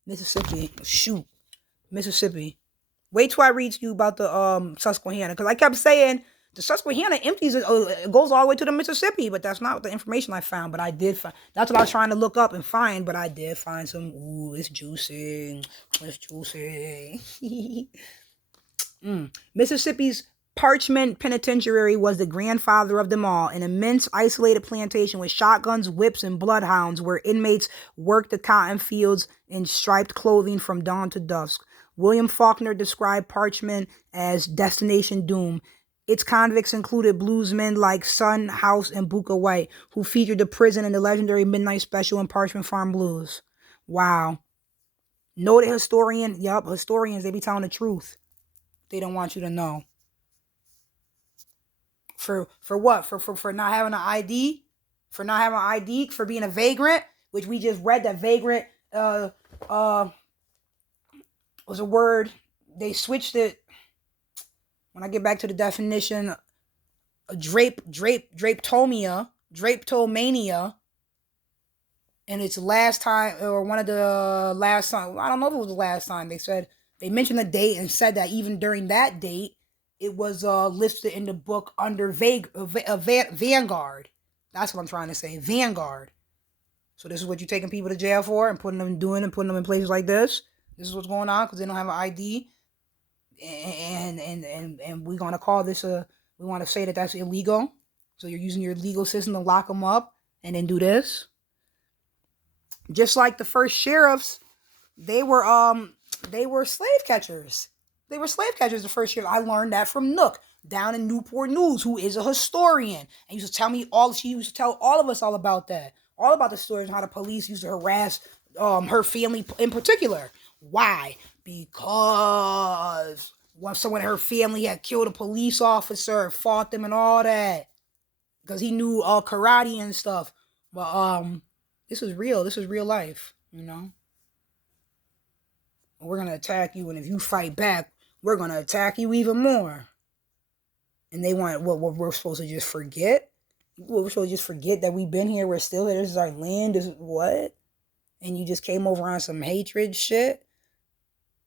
Mississippi. Shoot. Mississippi. Wait till I read to you about the Susquehanna, because I kept saying the Susquehanna empties it goes all the way to the Mississippi, but that's not the information I found. But I did find, that's what I was trying to look up and find, but I did find some. Ooh, it's juicy. It's juicy. Mississippi's Parchment Penitentiary was the grandfather of them all, an immense isolated plantation with shotguns, whips, and bloodhounds where inmates worked the cotton fields in striped clothing from dawn to dusk. William Faulkner described Parchment as Destination Doom. Its convicts included bluesmen like Son House and Booker White, who featured the prison in the legendary Midnight Special and Parchment Farm Blues. Wow. Noted historian, historians, they be telling the truth. They don't want you to know. For what? For not having an ID? For not having an ID? For being a vagrant? Which we just read that vagrant was a word. They switched it. When I get back to the definition, Drapetomania, and it's last time, or one of the last time, I don't know if it was the last time, they mentioned the date and said that even during that date, it was listed in the book under Vanguard. That's what I'm trying to say, Vanguard. So this is what you're taking people to jail for and putting them in places like this. This is what's going on because they don't have an ID. And we're gonna call this we want to say that that's illegal. So you're using your legal system to lock them up and then do this. Just like the first sheriffs, they were slave catchers. They were slave catchers the first year. I learned that from Nook down in Newport News, who is a historian, and used to tell me she used to tell all of us all about that, all about the stories of how the police used to harass her family in particular. Why? Because when someone in her family had killed a police officer, fought them and all that, because he knew karate and stuff. But this is real. This is real life. We're gonna attack you, and if you fight back, we're gonna attack you even more. And they want what we're supposed to just forget. We're supposed to just forget that we've been here. We're still here. This is our land. This is what? And you just came over on some hatred shit.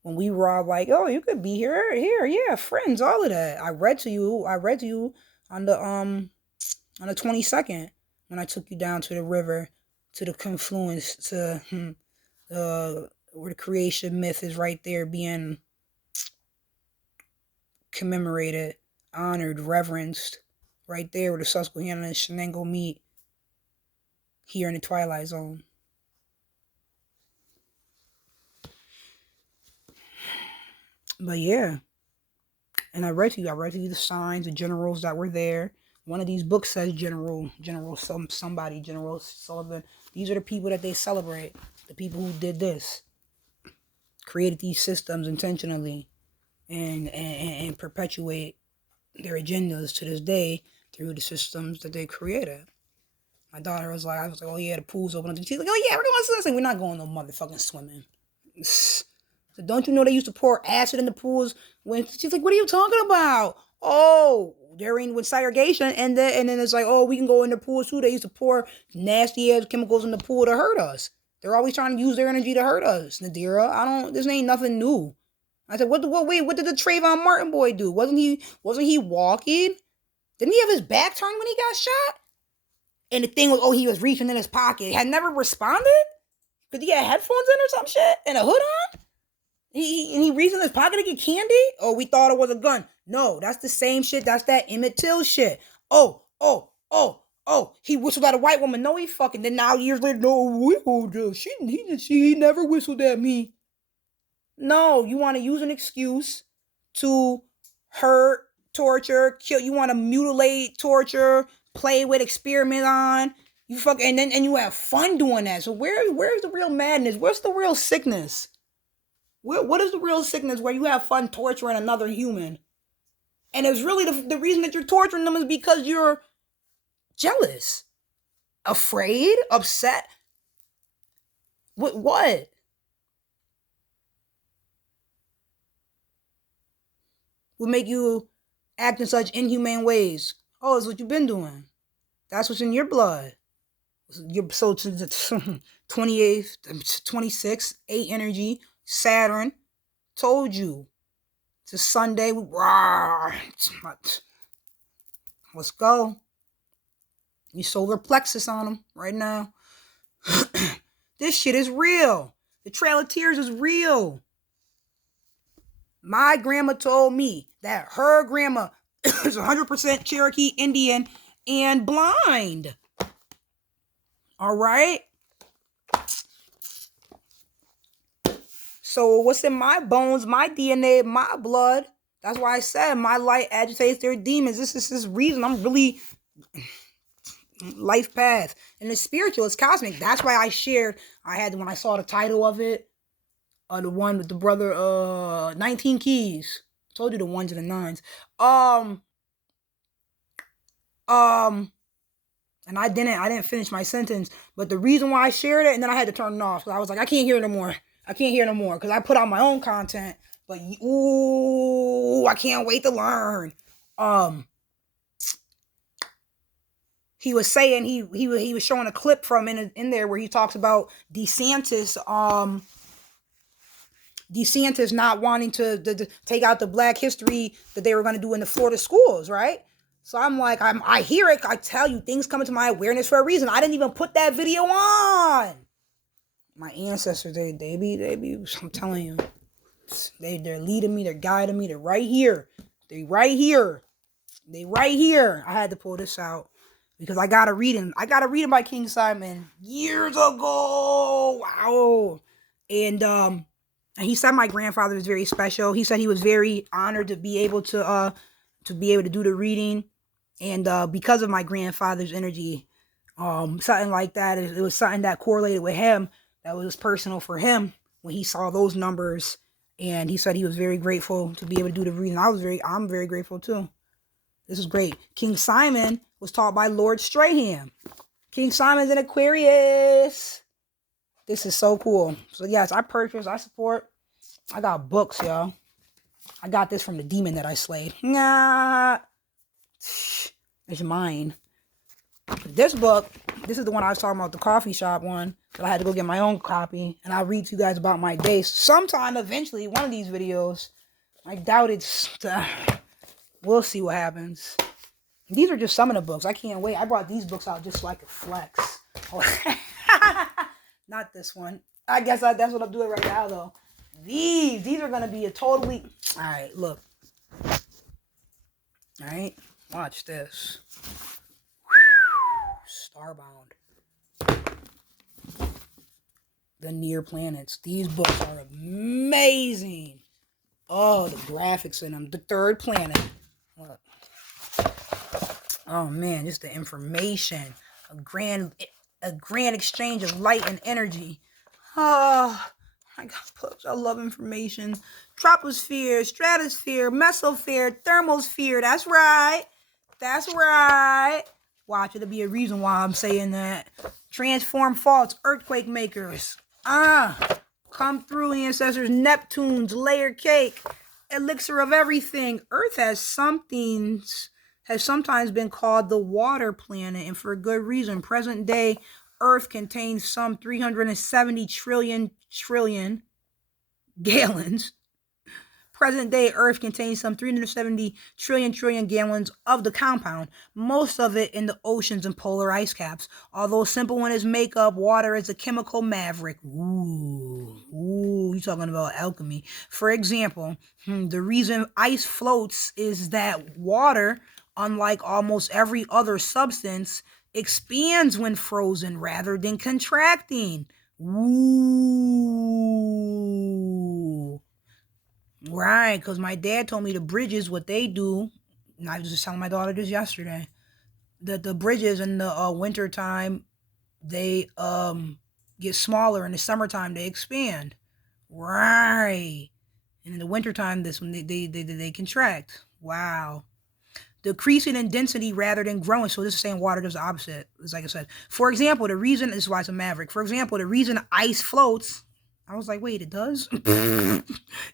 When we were all like, oh, you could be here, yeah, friends, all of that. I read to you on the 22nd when I took you down to the river, to the confluence, to where the creation myth is right there being commemorated, honored, reverenced, right there where the Susquehanna and Shenango meet here in the Twilight Zone. But yeah, and I read to you the signs, the generals that were there. One of these books says General Sullivan. These are the people that they celebrate. The people who did this, created these systems intentionally, and perpetuate their agendas to this day through the systems that they created. My daughter was like, oh yeah, the pool's open. She's like, oh yeah, we're going to swim. We're not going no motherfucking swimming. So don't you know they used to pour acid in the pools? When she's like, what are you talking about? Oh, with segregation, and then it's like, oh, we can go in the pool too. They used to pour nasty ass chemicals in the pool to hurt us. They're always trying to use their energy to hurt us, Nadira. This ain't nothing new. I said, wait, what did the Trayvon Martin boy do? Wasn't he walking? Didn't he have his back turned when he got shot? And the thing was, oh, he was reaching in his pocket. He had never responded? Because he had headphones in or some shit? And a hood on? He reached in his pocket to get candy? Oh, we thought it was a gun. No, that's the same shit. That's that Emmett Till shit. Oh. He whistled at a white woman. No, he fucking. Then now years later, no, he never whistled at me. No, you want to use an excuse to hurt, torture, kill. You want to mutilate, torture, play with, experiment on. You fuck, and you have fun doing that. So where's the real madness? Where's the real sickness? What is the real sickness where you have fun torturing another human? And it's really the reason that you're torturing them is because you're jealous, afraid, upset. What? Would make you act in such inhumane ways? Oh, it's what you've been doing. That's what's in your blood. So to the 28th, 26th, 8 energy, Saturn, told you. It's Sunday. Let's go. You solar plexus on them right now. This shit is real. The Trail of Tears is real. My grandma told me that her grandma is 100% Cherokee Indian and blind. All right? So what's in my bones, my DNA, my blood? That's why I said my light agitates their demons. This is this reason I'm really life path. And it's spiritual, it's cosmic. That's why I shared, when I saw the title of it, the one with the brother, 19 Keys. Told you the ones and the nines. And I didn't finish my sentence, but the reason why I shared it, and then I had to turn it off, because I was like, I can't hear no more, because I put out my own content, but I can't wait to learn. He was saying, he was showing a clip from in there where he talks about DeSantis not wanting to take out the Black history that they were going to do in the Florida schools, right? So I'm like, I hear it. I tell you, things come into my awareness for a reason. I didn't even put that video on. My ancestors, they be, I'm telling you, they're leading me, they're guiding me. They're right here. They right here. I had to pull this out because I got a reading. By King Simon years ago. Wow. And he said my grandfather was very special. He said he was very honored to be able to do the reading. And because of my grandfather's energy, something like that, it was something that correlated with him, that was personal for him when he saw those numbers. And he said he was very grateful to be able to do the reading. I'm very grateful too. This is great. King Simon was taught by Lord Strahan. King Simon's in Aquarius. This is so cool. So yes, I support. I got books, y'all. I got this from the demon that I slayed. Nah. It's mine. This book, this is the one I was talking about, the coffee shop one, but I had to go get my own copy, and I'll read to you guys about my day sometime eventually, one of these videos. I doubt it's, we'll see what happens. These are just some of the books. I can't wait. I brought these books out just so I could flex. Not this one. I guess that's what I'm doing right now, though. These are going to be a totally, all right, look. All right. Watch this. Starbound. The near planets. These books are amazing. Oh, the graphics in them. The third planet. Look. Oh man, just the information. A grand exchange of light and energy. Oh, I got books. I love information. Troposphere, stratosphere, mesosphere, thermosphere. That's right. Watch, it'll be a reason why I'm saying that. Transform faults, earthquake makers. Come through, ancestors. Neptune's layer cake, elixir of everything. Earth has sometimes been called the water planet, and for a good reason. Present day, Earth contains some 370 trillion gallons Present day Earth contains some 370 trillion gallons of the compound, most of it in the oceans and polar ice caps. Although simple in its makeup, water is a chemical maverick. Ooh, you talking about alchemy. For example, the reason ice floats is that water, unlike almost every other substance, expands when frozen rather than contracting. Ooh. Right, because my dad told me the bridges, what they do, and I was just telling my daughter this yesterday, that the bridges in the winter time, they get smaller. In the summertime, they expand. Right. And in the wintertime, this when they contract. Wow. Decreasing in density rather than growing. So this is saying water does the opposite. It's like I said. For example, the reason, this is why it's a maverick. For example, the reason ice floats, I was like, wait, it does?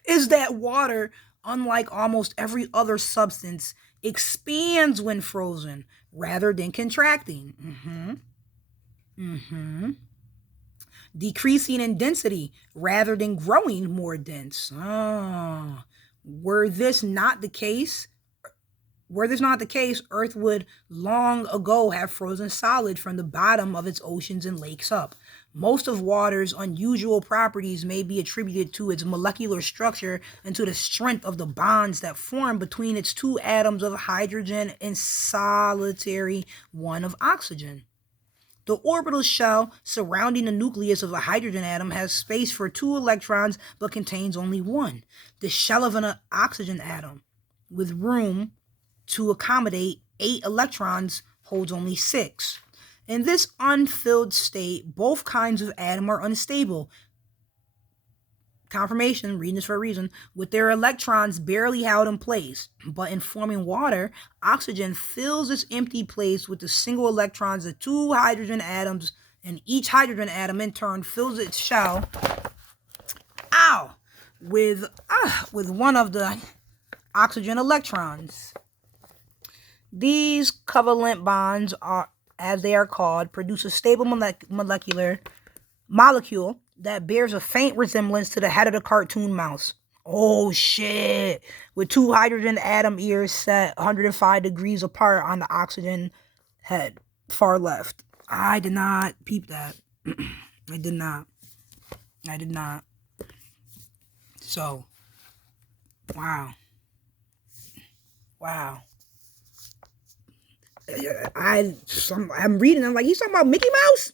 Is that water, unlike almost every other substance, expands when frozen rather than contracting. Decreasing in density rather than growing more dense. Were this not the case, Earth would long ago have frozen solid from the bottom of its oceans and lakes up. Most of water's unusual properties may be attributed to its molecular structure and to the strength of the bonds that form between its two atoms of hydrogen and solitary one of oxygen. The orbital shell surrounding the nucleus of a hydrogen atom has space for 2 electrons but contains only 1. The shell of an oxygen atom, with room to accommodate 8 electrons, holds only 6. In this unfilled state, both kinds of atom are unstable. Confirmation, reading this for a reason, with their electrons barely held in place. But in forming water, oxygen fills its empty place with the single electrons of 2 hydrogen atoms, and each hydrogen atom in turn fills its shell with one of the oxygen electrons. These covalent bonds are, as they are called, produce a stable molecule that bears a faint resemblance to the head of the cartoon mouse. Oh shit! With 2 hydrogen atom ears set 105 degrees apart on the oxygen head, far left. I did not peep that. I did not. So, wow. I'm reading. I'm like, he's talking about Mickey Mouse?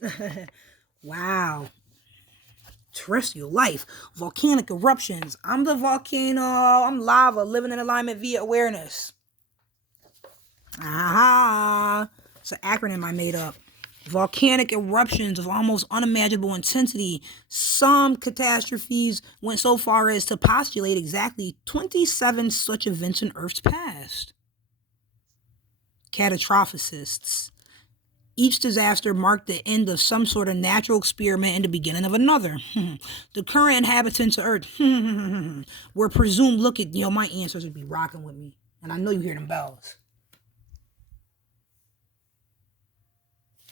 Wow. Terrestrial life, volcanic eruptions. I'm the volcano. I'm lava, living in alignment via awareness. It's an acronym I made up. Volcanic eruptions of almost unimaginable intensity. Some catastrophes went so far as to postulate exactly 27 such events in Earth's past. Catastrophicists. Each disaster marked the end of some sort of natural experiment and the beginning of another. The current inhabitants of Earth were presumed, look at, my ancestors would be rocking with me. And I know you hear them bells.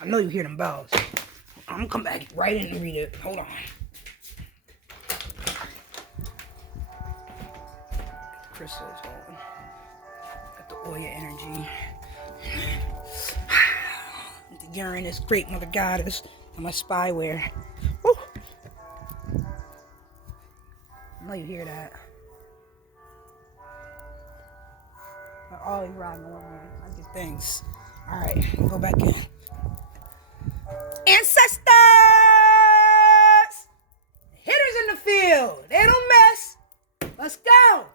I'm going to come back right in and read it. Hold on. Crystals going. Got the oil energy. The Uranus, great mother goddess, and my spyware. Woo! I know you hear that. They're always riding over me. I do things. Alright, go back in. Ancestors! Hitters in the field. They don't mess. Let's go.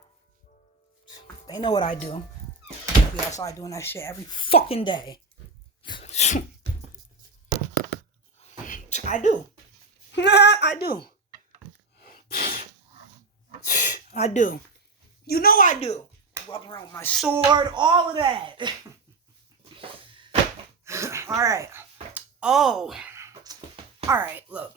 They know what I do. I'll be outside doing that shit every fucking day. I do. I do. You know I do. Walking around with my sword, all of that. Alright. Oh. Alright, look.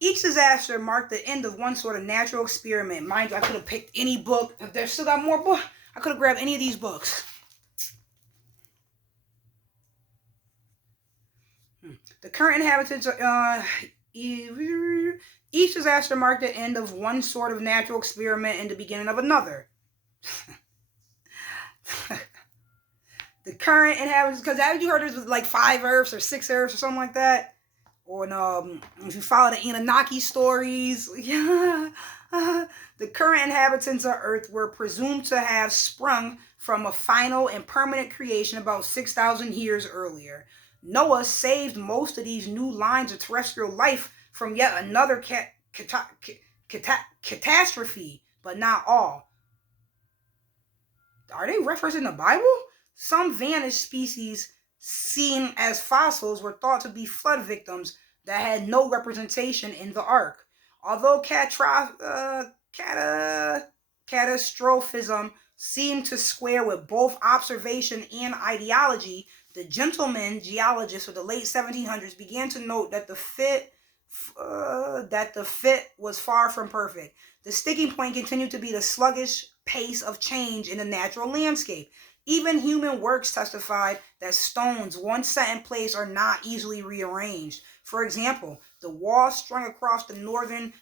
Each disaster marked the end of one sort of natural experiment. Mind you, I could have picked any book. If there's still got more books, I could have grabbed any of these books. The current inhabitants, each disaster marked the end of one sort of natural experiment and the beginning of another. The current inhabitants, because haven't you heard there's like 5 Earths or 6 Earths or something like that? Or if you follow the Anunnaki stories, yeah, the current inhabitants of Earth were presumed to have sprung from a final and permanent creation about 6,000 years earlier. Noah saved most of these new lines of terrestrial life from yet another catastrophe, but not all. Are they referencing the Bible? Some vanished species seen as fossils were thought to be flood victims that had no representation in the ark. Although catastrophism seemed to square with both observation and ideology, the gentleman geologists of the late 1700s began to note that the fit was far from perfect. The sticking point continued to be the sluggish pace of change in the natural landscape. Even human works testified that stones once set in place are not easily rearranged. For example, the walls strung across the northern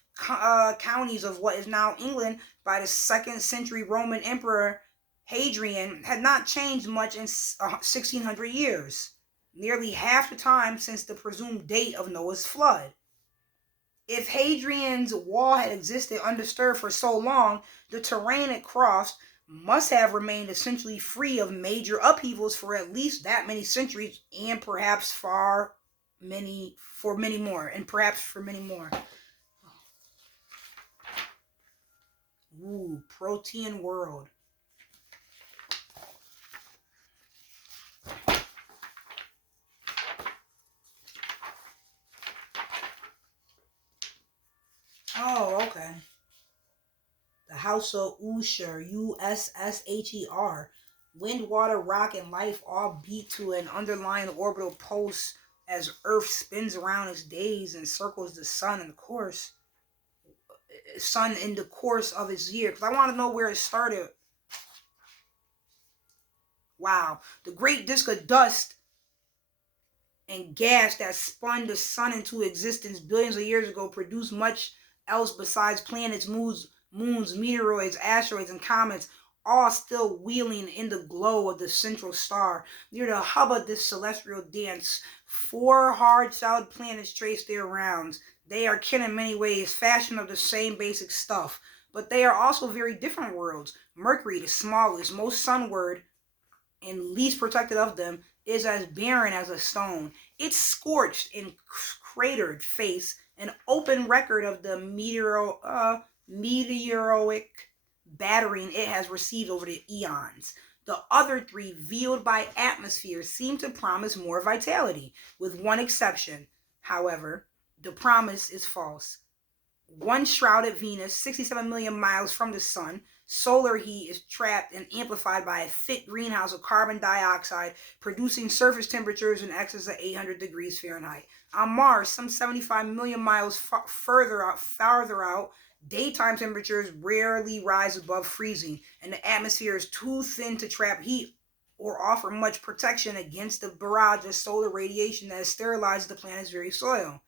counties of what is now England by the 2nd century Roman Emperor Hadrian had not changed much in 1600 years, nearly half the time since the presumed date of Noah's flood. If Hadrian's wall had existed undisturbed for so long, the terrain it crossed must have remained essentially free of major upheavals for at least that many centuries, and perhaps for many more. Ooh, Protean world. Oh, okay. The House of Usher, Ussher. Wind, water, rock, and life all beat to an underlying orbital pulse as Earth spins around its days and circles the sun in the course of its year. Because I want to know where it started. Wow. The great disk of dust and gas that spun the sun into existence billions of years ago produced much else besides planets, moons, meteoroids, asteroids, and comets, all still wheeling in the glow of the central star. Near the hub of this celestial dance, 4 hard-solid planets trace their rounds. They are kin in many ways, fashioned of the same basic stuff, but they are also very different worlds. Mercury, the smallest, most sunward, and least protected of them, is as barren as a stone. Its scorched and cratered face, an open record of the meteoric battering it has received over the eons. The other 3, veiled by atmosphere, seem to promise more vitality, with one exception. However, the promise is false. One shrouded Venus, 67 million miles from the sun. Solar heat is trapped and amplified by a thick greenhouse of carbon dioxide, producing surface temperatures in excess of 800 degrees Fahrenheit. On Mars, some 75 million miles farther out, daytime temperatures rarely rise above freezing, and the atmosphere is too thin to trap heat or offer much protection against the barrage of solar radiation that sterilizes the planet's very soil.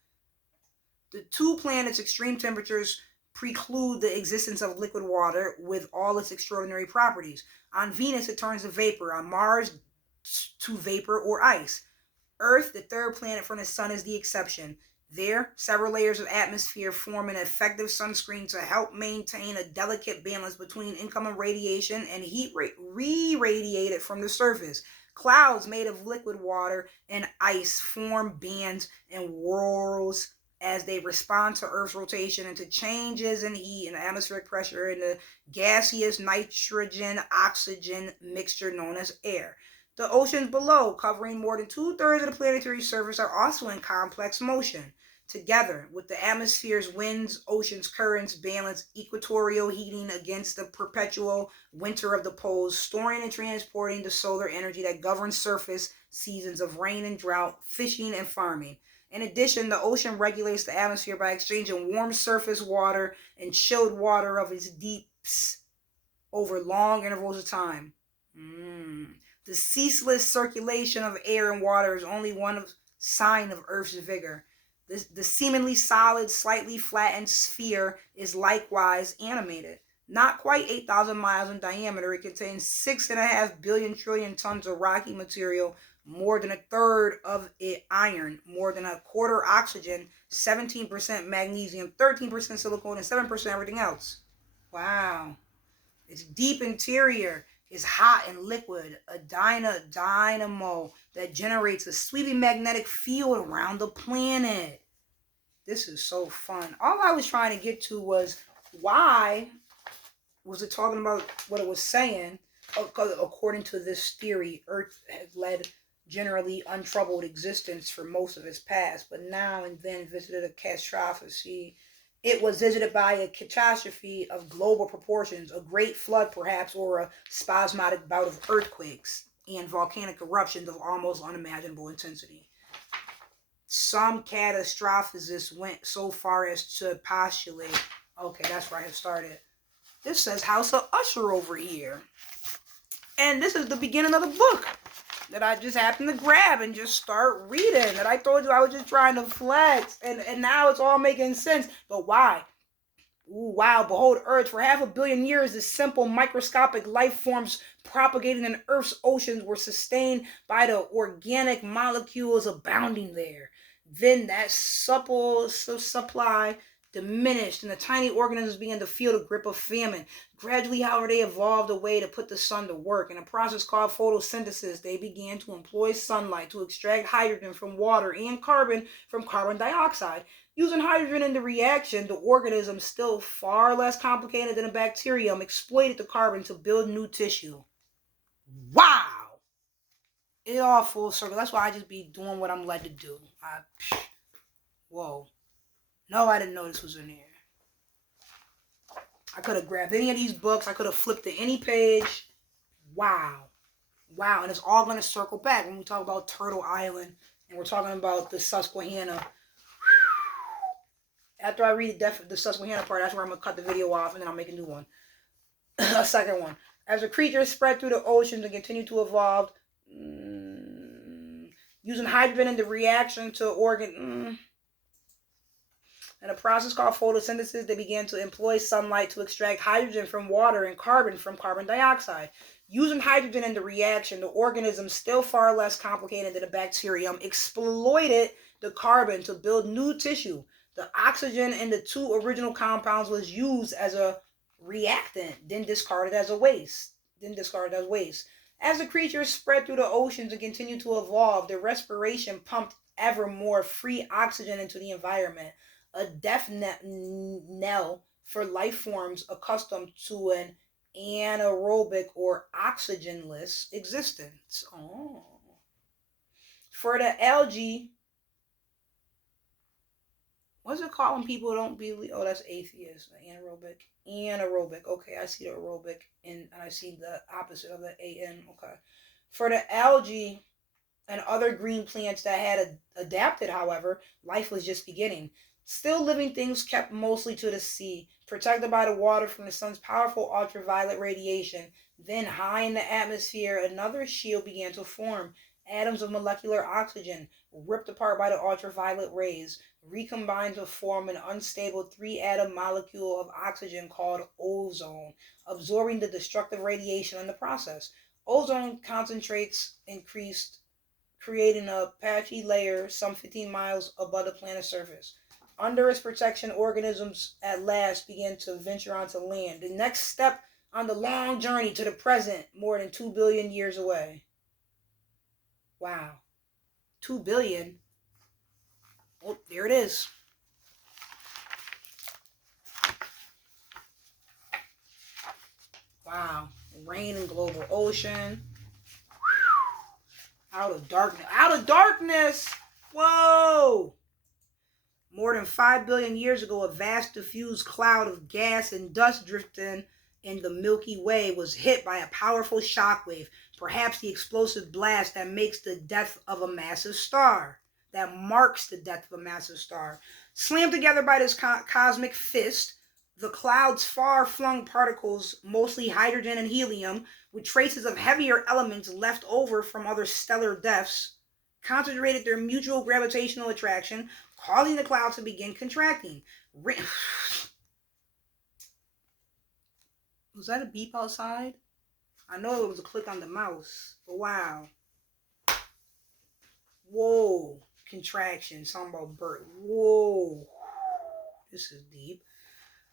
The 2 planets' extreme temperatures preclude the existence of liquid water with all its extraordinary properties. On Venus, it turns to vapor. On Mars, to vapor or ice. Earth, the 3rd planet from the sun, is the exception. There, several layers of atmosphere form an effective sunscreen to help maintain a delicate balance between incoming radiation and heat re-radiated from the surface. Clouds made of liquid water and ice form bands and whorls as they respond to Earth's rotation and to changes in heat and atmospheric pressure in the gaseous nitrogen-oxygen mixture known as air. The oceans below, covering more than 2/3 of the planetary surface, are also in complex motion. Together with the atmosphere's winds, oceans, currents, balance equatorial heating against the perpetual winter of the poles, storing and transporting the solar energy that governs surface seasons of rain and drought, fishing and farming. In addition, the ocean regulates the atmosphere by exchanging warm surface water and chilled water of its deeps over long intervals of time. The ceaseless circulation of air and water is only one of sign of Earth's vigor. The seemingly solid, slightly flattened sphere is likewise animated. Not quite 8,000 miles in diameter, it contains 6.5 billion trillion tons of rocky material, more than a third of it iron, more than a quarter oxygen, 17% magnesium, 13% silicon, and 7% everything else. Wow. Its deep interior is hot and liquid, a dynamo that generates a sweeping magnetic field around the planet. This is so fun. All I was trying to get to was, why was it talking about what it was saying? Because according to this theory, Earth has led generally untroubled existence for most of its past, but now and then visited a catastrophe. It was visited by a catastrophe of global proportions, a great flood perhaps, or a spasmodic bout of earthquakes and volcanic eruptions of almost unimaginable intensity. Some catastrophicists went so far as to postulate, okay, that's where I have started. This says House of Usher over here. And this is the beginning of the book that I just happened to grab and just start reading. That I told you I was just trying to flex. And now it's all making sense. But why? Ooh, wow, behold Earth. For 500 million years, the simple microscopic life forms propagating in Earth's oceans were sustained by the organic molecules abounding there. Then that supple supply diminished, and the tiny organisms began to feel the grip of famine. Gradually, however, they evolved a way to put the sun to work. In a process called photosynthesis, they began to employ sunlight to extract hydrogen from water and carbon from carbon dioxide. Using hydrogen in the reaction, the organism, still far less complicated than a bacterium, exploited the carbon to build new tissue. Wow! It all full circle. That's why I just be doing what I'm led to do. Whoa. No, I didn't know this was in here. I could have grabbed any of these books. I could have flipped to any page. Wow. Wow. And it's all going to circle back when we talk about Turtle Island and we're talking about the Susquehanna. After I read the Susquehanna part, that's where I'm going to cut the video off and then I'll make a new one. A second one. As the creatures spread through the oceans and continue to evolve, using hydrogen in the reaction to in a process called photosynthesis, they began to employ sunlight to extract hydrogen from water and carbon from carbon dioxide. Using hydrogen in the reaction, the organism, still far less complicated than a bacterium, exploited the carbon to build new tissue. The oxygen in the two original compounds was used as a reactant, then discarded as waste. As the creatures spread through the oceans and continued to evolve, their respiration pumped ever more free oxygen into the environment. A death knell for life forms accustomed to an anaerobic or oxygenless existence. Oh. For the algae, what's it called when people don't believe? Oh, that's atheist. Anaerobic. Okay, I see the aerobic and I see the opposite of the an. Okay. For the algae and other green plants that had adapted, however, life was just beginning. Still living things kept mostly to the sea, protected by the water from the sun's powerful ultraviolet radiation. Then, high in the atmosphere, another shield began to form. Atoms of molecular oxygen, ripped apart by the ultraviolet rays, recombined to form an unstable three-atom molecule of oxygen called ozone, absorbing the destructive radiation in the process. Ozone concentrates increased, creating a patchy layer some 15 miles above the planet's surface. Under its protection, organisms at last began to venture onto land. The next step on the long journey to the present, more than 2 billion years away. Wow. 2 billion? Oh, there it is. Wow. Rain and global ocean. Out of darkness. Whoa. More than 5 billion years ago, a vast diffused cloud of gas and dust drifting in the Milky Way was hit by a powerful shockwave, perhaps the explosive blast that makes the death of a massive star. That marks the death of a massive star. Slammed together by this cosmic fist, the cloud's far-flung particles, mostly hydrogen and helium, with traces of heavier elements left over from other stellar deaths, concentrated their mutual gravitational attraction, causing the clouds to begin contracting. Was that a beep outside? I know it was a click on the mouse, but wow. Whoa. Contraction. Something about birth. Whoa. This is deep.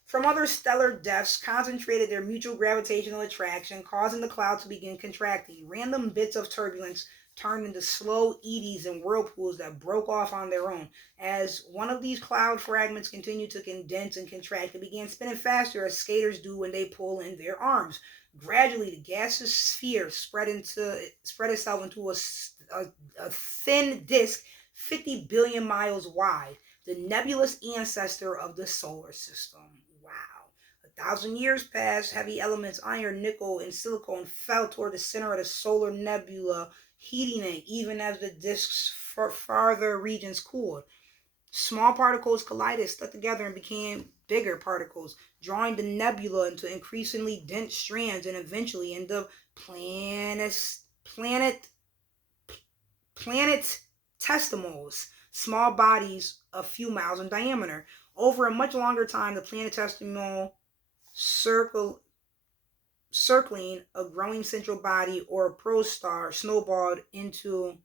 From other stellar depths, concentrated their mutual gravitational attraction, causing the cloud to begin contracting. Random bits of turbulence turned into slow eddies and whirlpools that broke off on their own. As one of these cloud fragments continued to condense and contract, it began spinning faster as skaters do when they pull in their arms. Gradually, the gaseous sphere spread itself into a thin disk 50 billion miles wide, the nebulous ancestor of the solar system. Wow. 1,000 years passed. Heavy elements, iron, nickel, and silicon, fell toward the center of the solar nebula, heating it even as the disk's farther regions cooled. Small particles collided, stuck together, and became bigger particles, drawing the nebula into increasingly dense strands and eventually into planetesimals, small bodies a few miles in diameter. Over a much longer time, the planetesimal circling a growing central body or a protostar snowballed into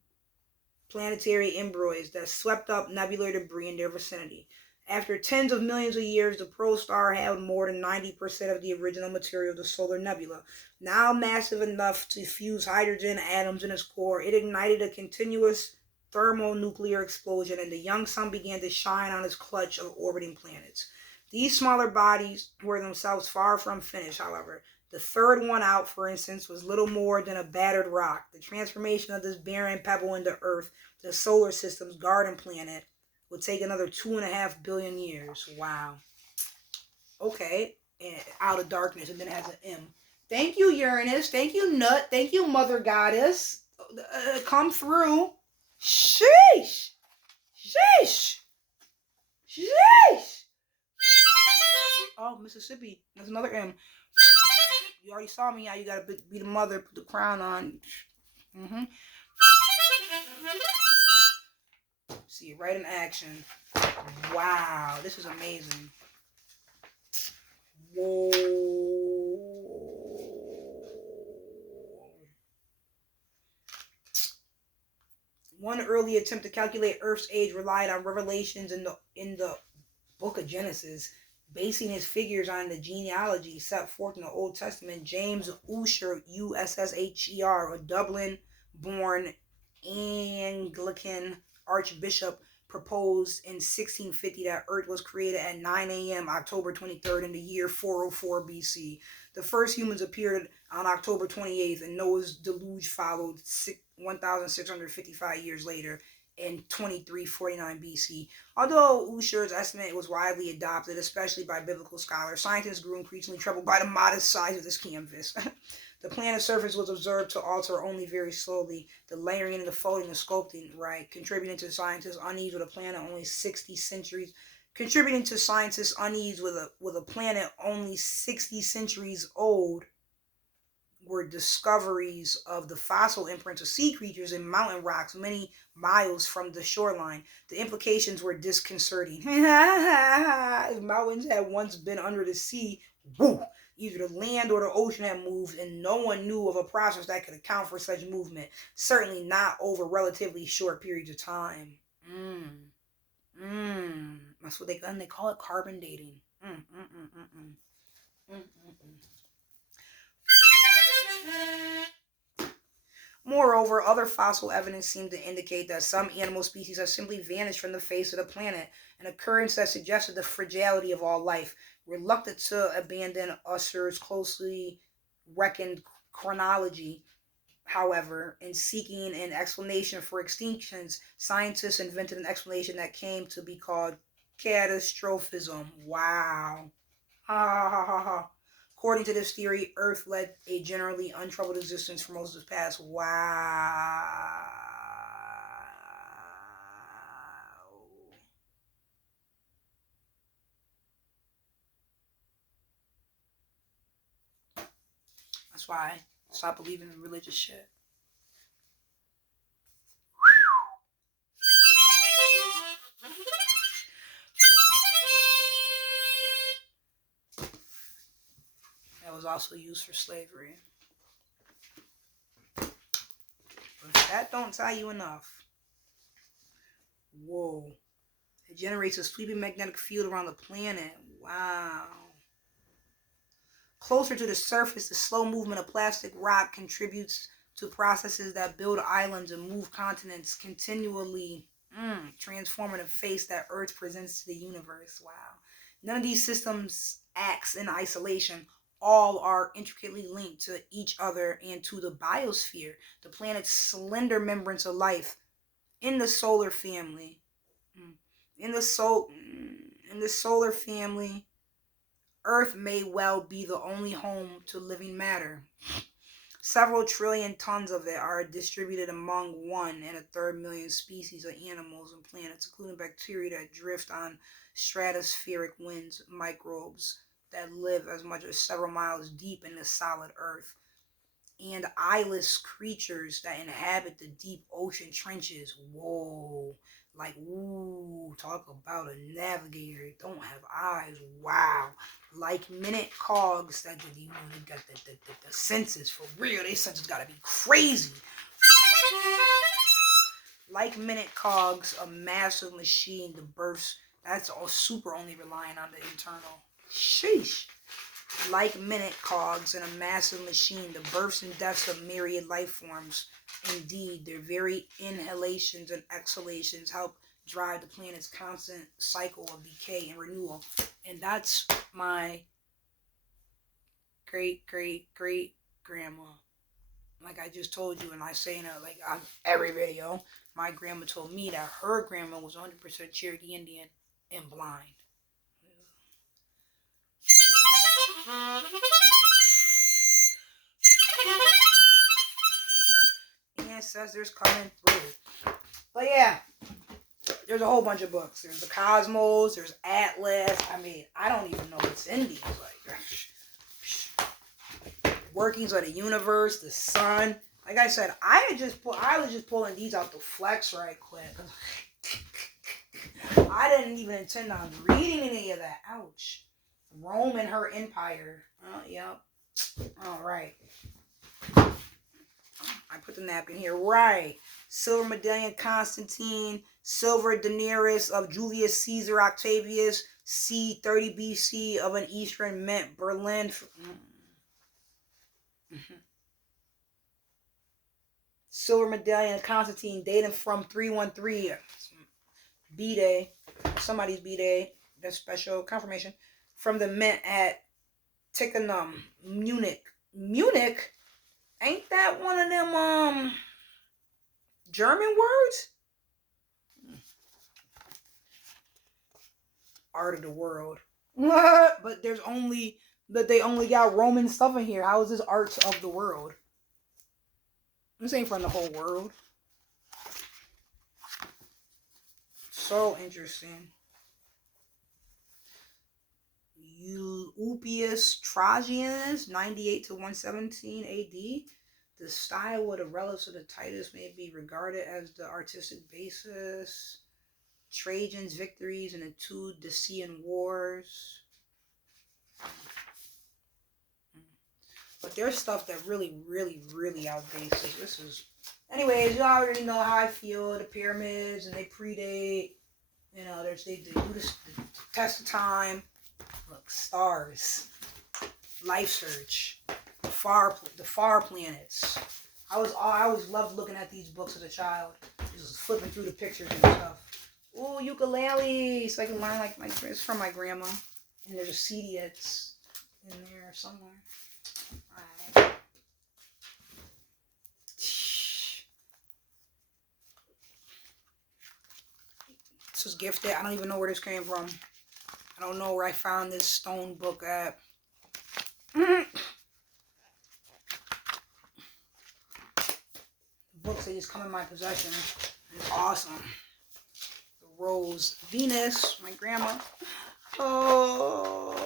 planetary embryos that swept up nebular debris in their vicinity. After tens of millions of years, the protostar held more than 90% of the original material of the solar nebula. Now massive enough to fuse hydrogen atoms in its core, it ignited a continuous thermonuclear explosion, and the young sun began to shine on its clutch of orbiting planets. These smaller bodies were themselves far from finished, however. The third one out, for instance, was little more than a battered rock. The transformation of this barren pebble into Earth, the solar system's garden planet, would take another 2.5 billion years. Wow. Okay. And out of darkness, and then it has an M. Thank you, Uranus. Thank you, Nut. Thank you, Mother Goddess. Come through. Sheesh. Sheesh. Sheesh. Oh, Mississippi. That's another M. You already saw me. How you gotta be the mother, put the crown on. Mm-hmm. See it right in action. Wow, this is amazing. Whoa. One early attempt to calculate Earth's age relied on revelations in the Book of Genesis, basing his figures on the genealogy set forth in the Old Testament. James Ussher, Ussher, a Dublin-born Anglican archbishop, proposed in 1650 that Earth was created at 9 a.m. October 23rd in the year 404 BC. The first humans appeared on October 28th, and Noah's deluge followed 1,655 years later in 2349 BC. Although Ussher's estimate was widely adopted, especially by biblical scholars, scientists grew increasingly troubled by the modest size of this canvas. The planet's surface was observed to alter only very slowly, the layering and the folding, the sculpting, right, contributing to scientists' unease with a planet only 60 centuries with a planet only 60 centuries old were discoveries of the fossil imprints of sea creatures in mountain rocks many miles from the shoreline. The implications were disconcerting. If mountains had once been under the sea, woo, either the land or the ocean had moved, and no one knew of a process that could account for such movement, certainly not over relatively short periods of time. That's what they call it, carbon dating. Moreover, other fossil evidence seemed to indicate that some animal species have simply vanished from the face of the planet, an occurrence that suggested the fragility of all life. Reluctant to abandon Ussher's closely reckoned chronology, however, in seeking an explanation for extinctions, scientists invented an explanation that came to be called catastrophism. Wow. Ha ha ha ha ha. According to this theory, Earth led a generally untroubled existence for most of its past. Wow. That's why I stopped believing in religious shit. was also used for slavery. But if that don't tell you enough. Whoa. It generates a sweeping magnetic field around the planet. Wow. Closer to the surface, the slow movement of plastic rock contributes to processes that build islands and move continents, continually transforming the face that Earth presents to the universe. Wow. None of these systems acts in isolation. All are intricately linked to each other and to the biosphere, the planet's slender membranes of life in the solar family. In the solar family, Earth may well be the only home to living matter. Several trillion tons of it are distributed among 1 1/3 million species of animals and planets, including bacteria that drift on stratospheric winds, microbes that live as much as several miles deep in the solid Earth, and eyeless creatures that inhabit the deep ocean trenches. Whoa. Like, ooh, talk about a navigator. Don't have eyes. Wow. Like minute cogs that they got the senses for real. They senses gotta be crazy. Like minute cogs, a massive machine, the births. That's all super only relying on the internal. Sheesh. Like minute cogs in a massive machine, the births and deaths of myriad life forms. Indeed, their very inhalations and exhalations help drive the planet's constant cycle of decay and renewal. And that's my great grandma. Like I just told you, and I say in like on every video, my grandma told me that her grandma was 100% Cherokee Indian and blind. Ancestors coming through. But yeah, there's a whole bunch of books. There's the Cosmos, there's Atlas. I mean, I don't even know what's in these. Like workings of the universe, the sun. Like I said, I was just pulling these out the flex right quick. I didn't even intend on reading any of that. Ouch. Rome and her empire. Oh, yep. All right. I put the napkin here. Right. Silver medallion Constantine. Silver denarius of Julius Caesar Octavius. C. 30 BC of an Eastern Mint. Berlin. Silver medallion Constantine dating from 313. B-Day. Somebody's B-Day. That's special confirmation. From the Mint at Tichenum. Munich. Munich? Ain't that one of them German words? Art of the world. What? But they only got Roman stuff in here. How is this art of the world? This ain't from the whole world. So interesting. Ulpius Trajanus, 98 to 117 AD. The style of the relics of the Titus may be regarded as the artistic basis. Trajan's victories in the two Dacian Wars. But there's stuff that really outdated. This is... Anyways, you already know how I feel. The pyramids, and they predate. You know, they do the test of time. Look, stars. Life search. The far planets. I always loved looking at these books as a child. Just flipping through the pictures and stuff. Ooh, ukulele. So I can learn like it's from my grandma. And there's a CD that's in there somewhere. Alright. This was gifted. I don't even know where this came from. I don't know where I found this stone book at. Books that just come in my possession. It's awesome. The Rose. Venus, my grandma. Oh,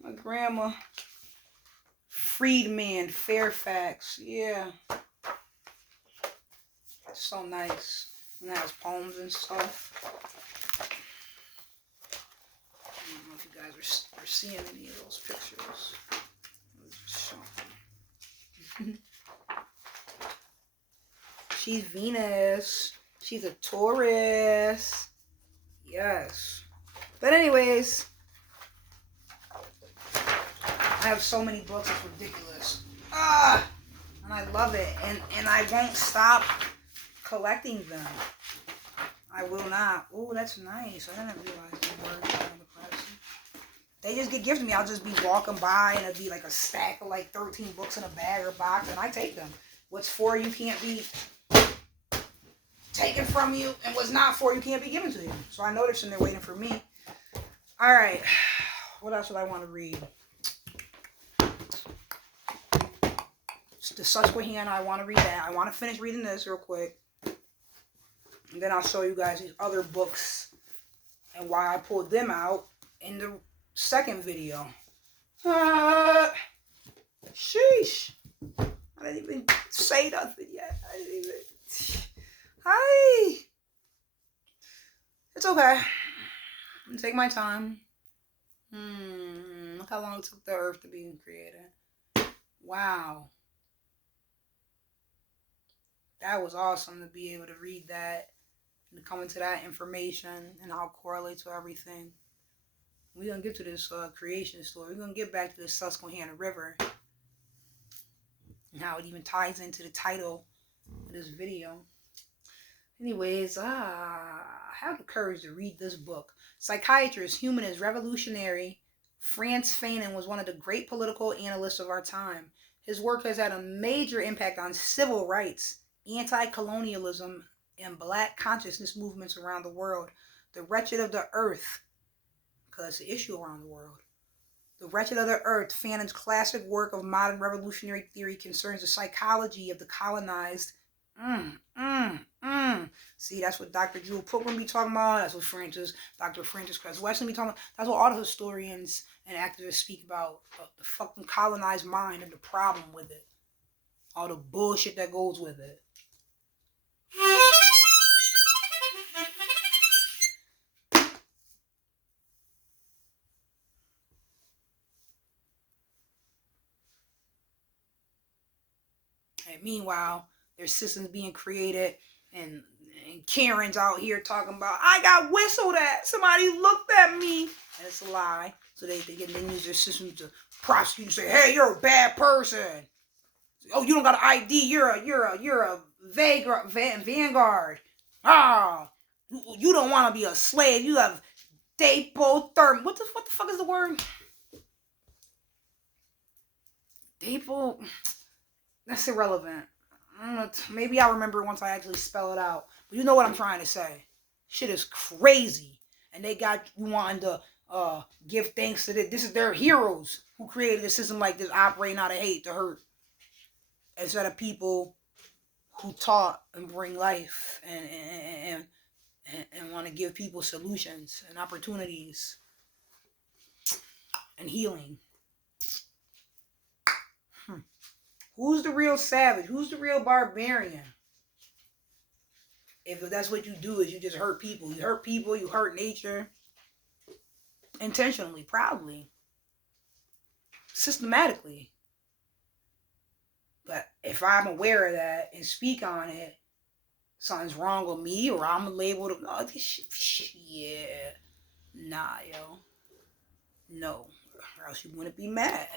my grandma. Freedman, Fairfax. Yeah. It's so nice. And that has poems and stuff. if you guys are seeing any of those pictures. She's Venus. She's a Taurus. Yes. But anyways, I have so many books, it's ridiculous. And I love it. And I won't stop collecting them. I will not. Oh, that's nice. I didn't realize they were kind of pricey. They just get gifted to me. I'll just be walking by and it'll be like a stack of like 13 books in a bag or box, and I take them. What's for you can't be taken from you, and what's not for you can't be given to you. So I know they're sitting there waiting for me. All right. What else would I want to read? The Susquehanna, I want to read that. I want to finish reading this real quick. And then I'll show you guys these other books and why I pulled them out in the second video. Sheesh. I didn't even say nothing yet. I didn't even... Hi. It's okay. I'm gonna take my time. Look how long it took the earth to be created. Wow. That was awesome to be able to read that and come into that information and how it correlates to everything. We're going to get to this creation story. We're going to get back to the Susquehanna River and how it even ties into the title of this video. Anyways, I have the courage to read this book. Psychiatrist, humanist, revolutionary, Frantz Fanon was one of the great political analysts of our time. His work has had a major impact on civil rights, anti-colonialism, and black consciousness movements around the world. The Wretched of the Earth, because it's an issue around the world. The Wretched of the Earth, Fanon's classic work of modern revolutionary theory, concerns the psychology of the colonized. See, that's what Dr. Jewel Pilgrim be talking about. That's what Dr. Francis Cress Weston be talking about. That's what all the historians and activists speak about. The fucking colonized mind and the problem with it. All the bullshit that goes with it. And meanwhile, there's systems being created and Karen's out here talking about, I got whistled at. Somebody looked at me. And it's a lie. So they use their system to prosecute and say, hey, you're a bad person. Oh, you don't got an ID. You're a vanguard. You don't want to be a slave. You have Dapotherm. What the fuck is the word? Dapo. That's irrelevant. Maybe I'll remember it once I actually spell it out. But you know what I'm trying to say. Shit is crazy. And they got you wanting to give thanks to this. This is their heroes who created a system like this, operating out of hate to hurt. Instead of people who taught and bring life and want to give people solutions and opportunities and healing. Who's the real savage? Who's the real barbarian? If that's what you do, is you just hurt people. You hurt people, you hurt nature. Intentionally, proudly. Systematically. But if I'm aware of that and speak on it, something's wrong with me, or I'm labeled, oh, this shit, yeah. Nah, yo. No. Or else you wouldn't be mad.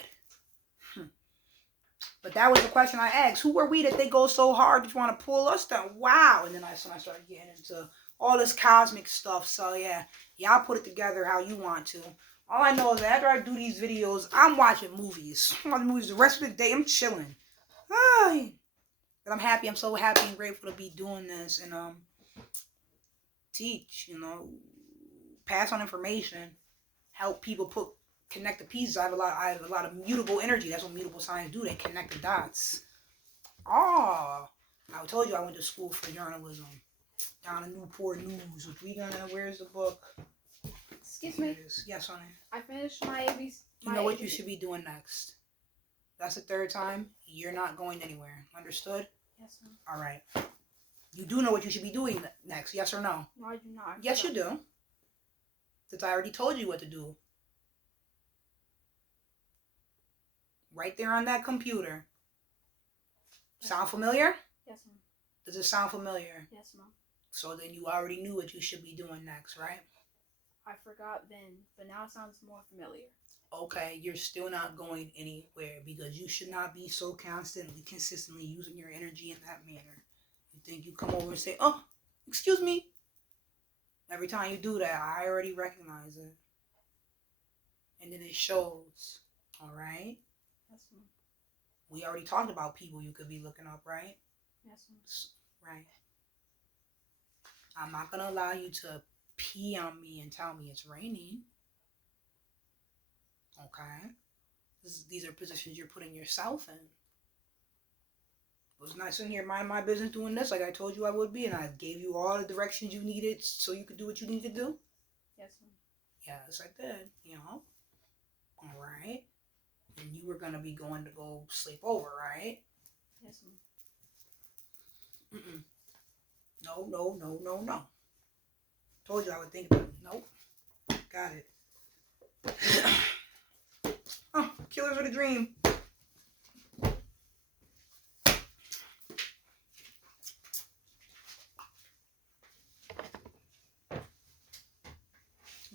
But that was the question I asked. Who are we that they go so hard to want to pull us down? Wow. And then I started getting into all this cosmic stuff. So yeah, y'all put it together how you want to. All I know is that after I do these videos, I'm watching movies. I'm watching movies the rest of the day. I'm chilling. But I'm happy. I'm so happy and grateful to be doing this and teach, pass on information, help people connect the pieces. I have a lot of mutable energy. That's what mutable signs do. They connect the dots. I told you I went to school for journalism down in Newport News. Where's the book? Excuse me. Yes, honey. I finished my ABC. You know what you should be doing next. That's the third time. You're not going anywhere. Understood? Yes, sir. All right. You do know what you should be doing next. Yes or no? No, I do not. Yes, you do. Since I already told you what to do. right there on that computer. Sound familiar? Yes, ma'am. Does it sound familiar? Yes, ma'am. So then you already knew what you should be doing next, right? I forgot then, but now it sounds more familiar. Okay, you're still not going anywhere because you should not be so consistently using your energy in that manner. You think you come over and say, "Oh, excuse me." Every time you do that, I already recognize it. And then it shows. All right? Yes, ma'am. We already talked about people you could be looking up, right? Yes, ma'am. Right. I'm not going to allow you to pee on me and tell me it's raining. Okay? These are positions you're putting yourself in. It was nice in here minding my business doing this like I told you I would be, and I gave you all the directions you needed so you could do what you need to do. Yes, ma'am. Yes, I did, All right. And you were going to be going to go sleep over, right? Yes, ma'am. Mm-mm. No. Told you I would think about it. Nope. Got it. Oh, Killers of the Dream.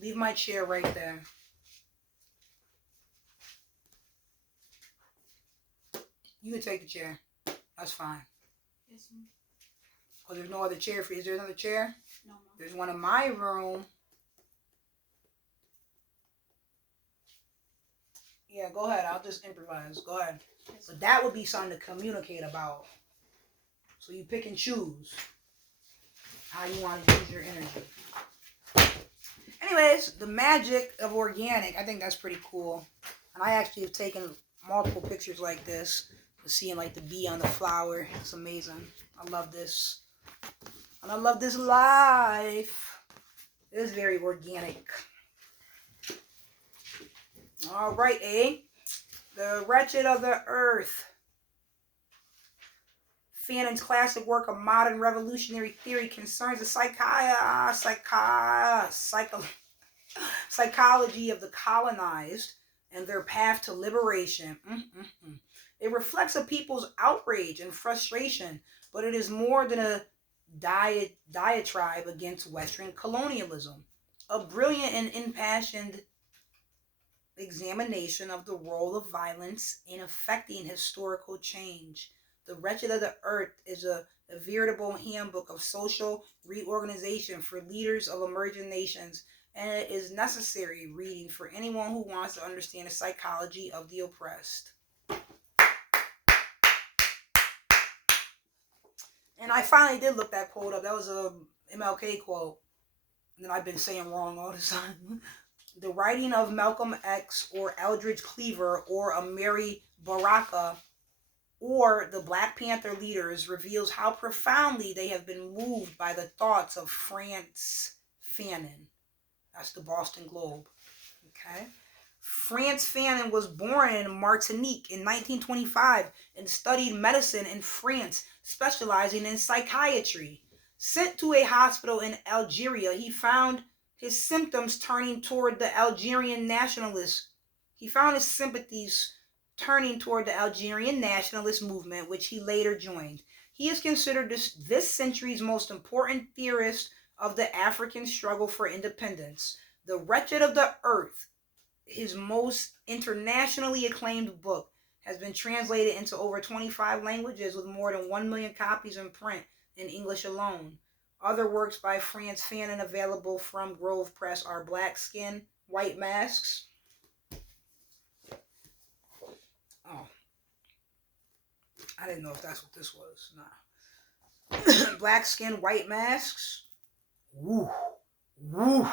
Leave my chair right there. You can take the chair. That's fine. Yes, ma'am. Oh, there's no other chair for you. Is there another chair? No, ma'am. There's one in my room. Yeah, go ahead. I'll just improvise. Go ahead. Yes, But that would be something to communicate about. So you pick and choose how you want to use your energy. Anyways, the magic of organic. I think that's pretty cool. And I actually have taken multiple pictures like this. Seeing like the bee on the flower. It's amazing. I love this. And I love this life. It is very organic. All right, The Wretched of the Earth. Fanon's classic work of modern revolutionary theory concerns the psychology of the colonized and their path to liberation. It reflects a people's outrage and frustration, but it is more than a diatribe against Western colonialism. A brilliant and impassioned examination of the role of violence in affecting historical change. The Wretched of the Earth is a veritable handbook of social reorganization for leaders of emerging nations, and it is necessary reading for anyone who wants to understand the psychology of the oppressed. And I finally did look that quote up. That was a MLK quote that I've been saying wrong all the time. The writing of Malcolm X or Eldridge Cleaver or Amiri Baraka or the Black Panther leaders reveals how profoundly they have been moved by the thoughts of Frantz Fanon. That's the Boston Globe. Okay. Frantz Fanon was born in Martinique in 1925 and studied medicine in France, specializing in psychiatry. Sent to a hospital in Algeria, he found his symptoms turning toward the Algerian nationalists. He found his sympathies turning toward the Algerian nationalist movement, which he later joined. He is considered this century's most important theorist of the African struggle for independence. The Wretched of the Earth, his most internationally acclaimed book, has been translated into over 25 languages with more than 1 million copies in print in English alone. Other works by Frantz Fanon available from Grove Press are Black Skin, White Masks. Oh. I didn't know if that's what this was. Nah. Black Skin, White Masks. Woo. Woo.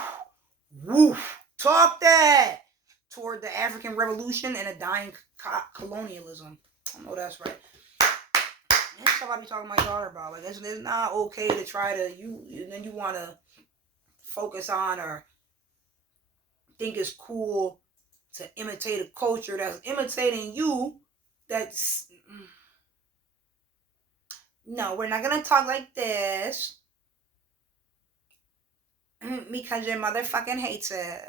Woo. Talk that! Toward the African Revolution and a dying colonialism. I know that's right. That's stuff I be talking to my daughter about. Like, it's not okay to try to, then you want to focus on or think it's cool to imitate a culture that's imitating you. That's, no, we're not going to talk like this. Because your mother fucking hates it.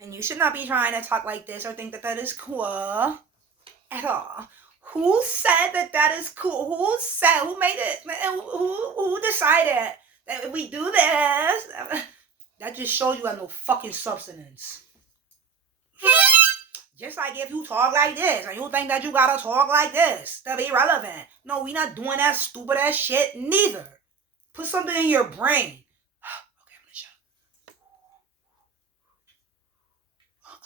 And you should not be trying to talk like this or think that that is cool at all. Who said that that is cool? Who made it? Who decided that if we do this, that just shows you have no fucking substance. Just like if you talk like this and you think that you gotta talk like this to be relevant. No, we not doing that stupid ass shit neither. Put something in your brain. Okay, I'm gonna shut up.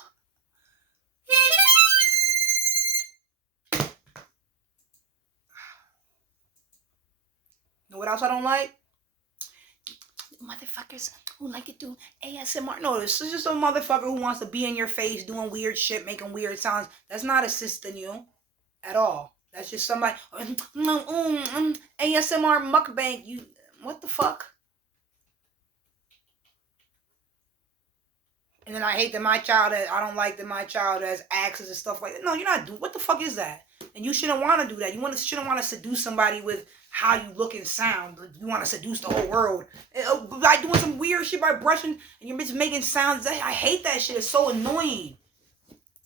Know what else I don't like? Motherfuckers who like to do ASMR. No, this is just a motherfucker who wants to be in your face doing weird shit, making weird sounds. That's not assisting you at all. That's just somebody ASMR mukbang. You what the fuck? And then I hate that I don't like that my child has axes and stuff like that. No, you're not doing. What the fuck is that? And you shouldn't want to do that. Shouldn't want to seduce somebody with how you look and sound. You want to seduce the whole world by doing some weird shit by brushing and you're just making sounds. I hate that shit. It's so annoying,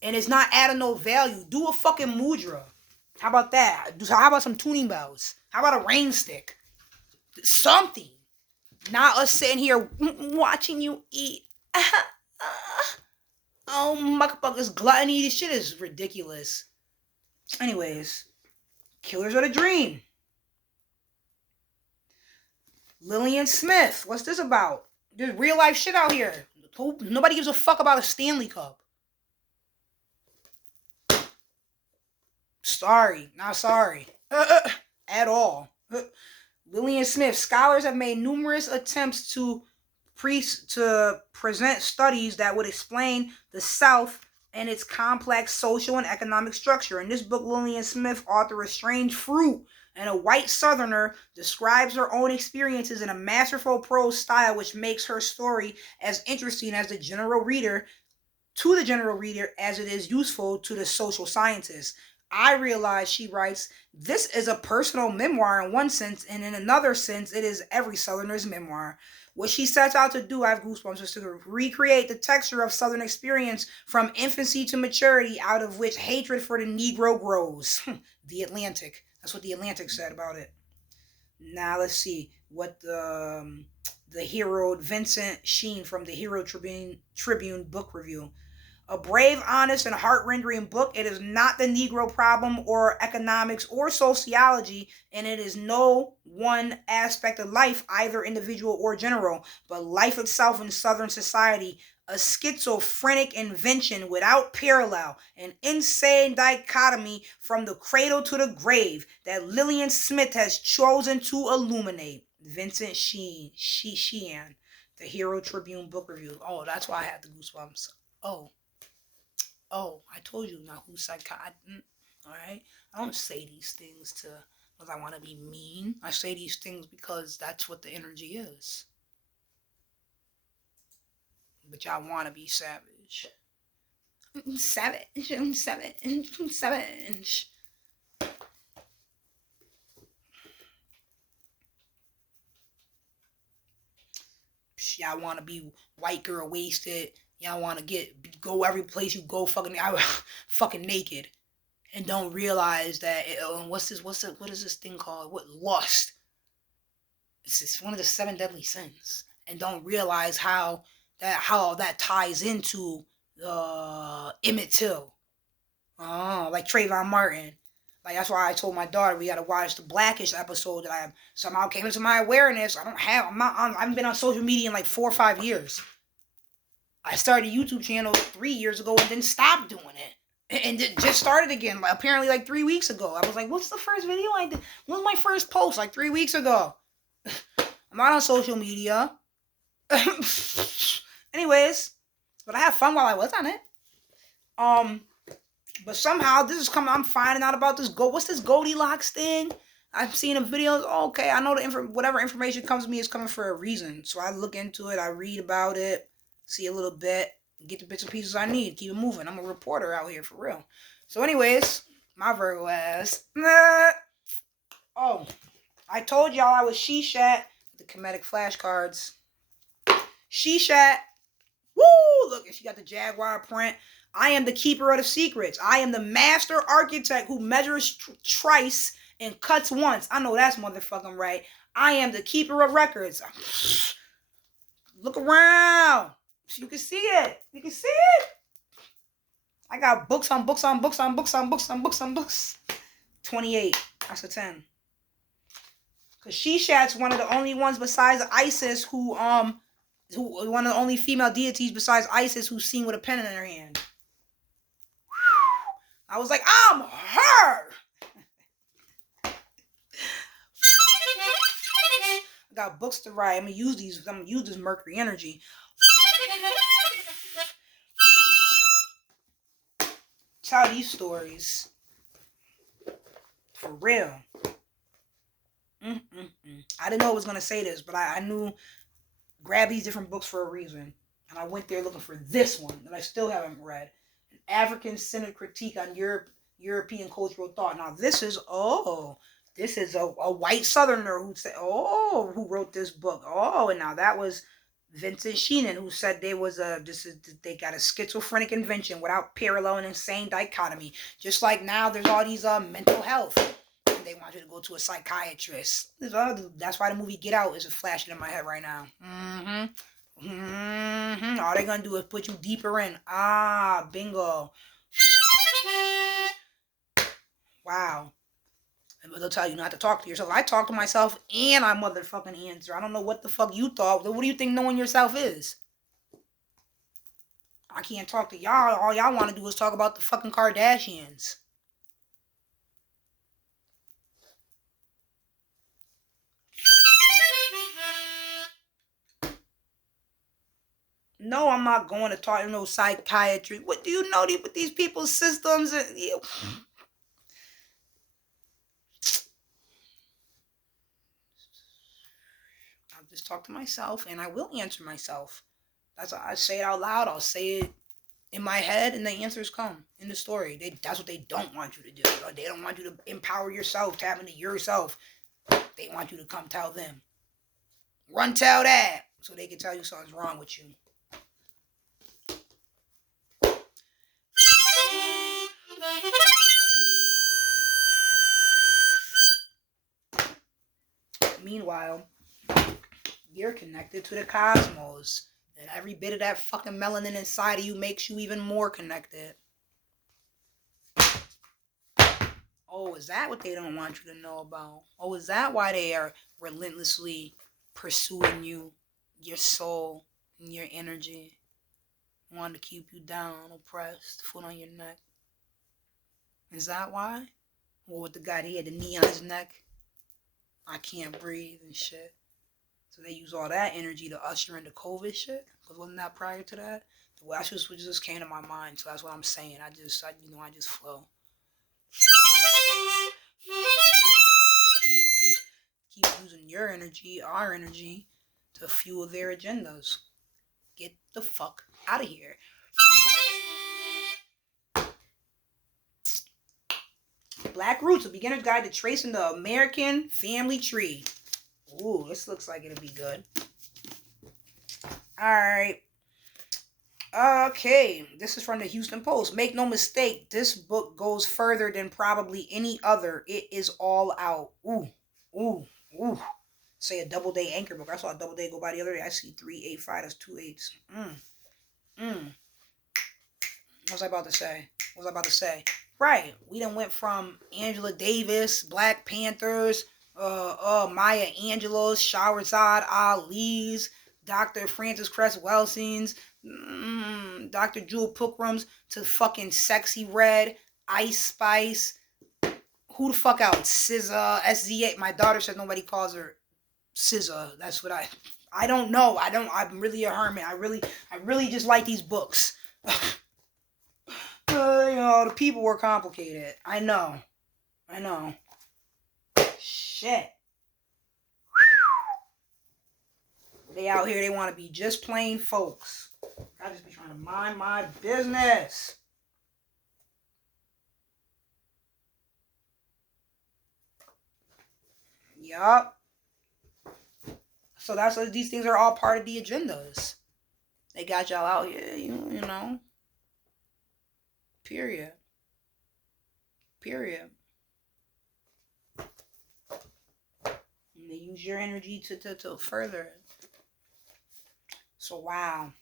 and it's not adding no value. Do a fucking mudra. How about that? How about some tuning bells? How about a rain stick? Something. Not us sitting here watching you eat. Oh, motherfuckers, gluttony. This shit is ridiculous. Anyways, Killers of the Dream. Lillian Smith. What's this about? There's real life shit out here. Nobody gives a fuck about a Stanley Cup. Sorry. Not sorry. At all. Lillian Smith. Scholars have made numerous attempts to present studies that would explain the South and its complex social and economic structure. In this book, Lillian Smith, author of Strange Fruit and a White Southerner, describes her own experiences in a masterful prose style which makes her story as interesting as the general reader as it is useful to the social scientists. I realize, she writes, this is a personal memoir in one sense, and in another sense, it is every Southerner's memoir. What she sets out to do, I have goosebumps, is to recreate the texture of Southern experience from infancy to maturity, out of which hatred for the Negro grows. The Atlantic. That's what the Atlantic said about it. Now let's see what the hero Vincent Sheen from the Hero Tribune book review. A brave, honest, and heart-rendering book. It is not the Negro problem or economics or sociology, and it is no one aspect of life, either individual or general, but life itself in Southern society. A schizophrenic invention without parallel, an insane dichotomy from the cradle to the grave that Lillian Smith has chosen to illuminate. Vincent Sheehan, the Hero Tribune book review. Oh, that's why I had the goosebumps. Oh, I told you now who's psychotic. Alright? I don't say these things because I want to be mean. I say these things because that's what the energy is. But y'all want to be savage. Savage. Y'all want to be white girl wasted. Y'all want to go every place you go fucking naked, and don't realize that what is this thing called? What, lust? It's one of the 7 deadly sins, and don't realize how that ties into Emmett Till. Like Trayvon Martin. Like, that's why I told my daughter we gotta watch the Blackish episode that I somehow came into my awareness. I haven't been on social media in like 4 or 5 years. I started a YouTube channel 3 years ago and then stopped doing it. And it just started again, apparently like 3 weeks ago. I was like, what's the first video I did? When was my first post? Like 3 weeks ago. I'm not on social media. Anyways, but I had fun while I was on it. But somehow this is coming. I'm finding out about this. What's this Goldilocks thing? I'm seeing the videos. Oh, okay, I know whatever information comes to me is coming for a reason. So I look into it. I read about it. See a little bit. Get the bits and pieces I need. Keep it moving. I'm a reporter out here for real. So anyways, my Virgo ass. Oh, I told y'all I was She-Shat. The comedic flashcards. She-Shat. Woo! Look, and she got the jaguar print. I am the keeper of the secrets. I am the master architect who measures twice and cuts once. I know that's motherfucking right. I am the keeper of records. Look around. You can see it. You can see it. I got books on books on books on books on books on books on books. 28. That's a 10. Cause Shishat's one of the only ones besides Isis who one of the only female deities besides Isis who's seen with a pen in her hand. I was like, I'm her. I got books to write. I'm gonna use this Mercury energy. Tell these stories. For real. I didn't know I was gonna say this, but I knew grab these different books for a reason. And I went there looking for this one that I still haven't read. An African-centered critique on European cultural thought. Now this is a white Southerner who said, who wrote this book. And now that was Vincent Sheenan, who said they got a schizophrenic invention without parallel and insane dichotomy. Just like now there's all these mental health. And they want you to go to a psychiatrist. That's why the movie Get Out is flashing in my head right now. All they're gonna do is put you deeper in. Bingo. Wow. And they'll tell you not to talk to yourself. I talk to myself and I motherfucking answer. I don't know what the fuck you thought. What do you think knowing yourself is? I can't talk to y'all. All y'all want to do is talk about the fucking Kardashians. No, I'm not going to talk to no psychiatrist. What do you know with these people's systems? I'll just talk to myself and I will answer myself. That's I say it out loud. I'll say it in my head and the answers come in the story. That's what they don't want you to do. They don't want you to empower yourself, tap into yourself. They want you to come tell them. Run tell that so they can tell you something's wrong with you. Meanwhile, you're connected to the cosmos. And every bit of that fucking melanin inside of you makes you even more connected. Oh, is that what they don't want you to know about? Oh, is that why they are relentlessly pursuing you, your soul, and your energy? Wanting to keep you down, oppressed, foot on your neck. Is that why? Well, with the guy that had the knee on his neck, I can't breathe and shit. So they use all that energy to usher into COVID shit. Because wasn't that prior to that? Well, that's just what just came to my mind. So that's what I'm saying. I just flow. Keep using your energy, our energy, to fuel their agendas. Get the fuck out of here. Black Roots, a beginner's guide to tracing the American family tree. Ooh, this looks like it'll be good. Alright. Okay, this is from the Houston Post. Make no mistake, this book goes further than probably any other. It is all out. Ooh. Say a double day anchor book. I saw a double day go by the other day. I see 385. That's 2 8s. What was I about to say? Right. We done went from Angela Davis, Black Panthers, Maya Angelou's, Shahrazad Ali's, Dr. Francis Cress Welsing's, Dr. Jewel Pilgrim's, to fucking Sexy Red, Ice Spice. Who the fuck else? SZA, SZA. My daughter said nobody calls her SZA. That's what I don't know. I'm really a hermit. I really just like these books. The people were complicated. I know. Shit. They out here, they want to be just plain folks. I just be trying to mind my business. Yup. So that's what these things are all part of the agendas. They got y'all out here, you know. Period. Period. And they use your energy to further it. So wow.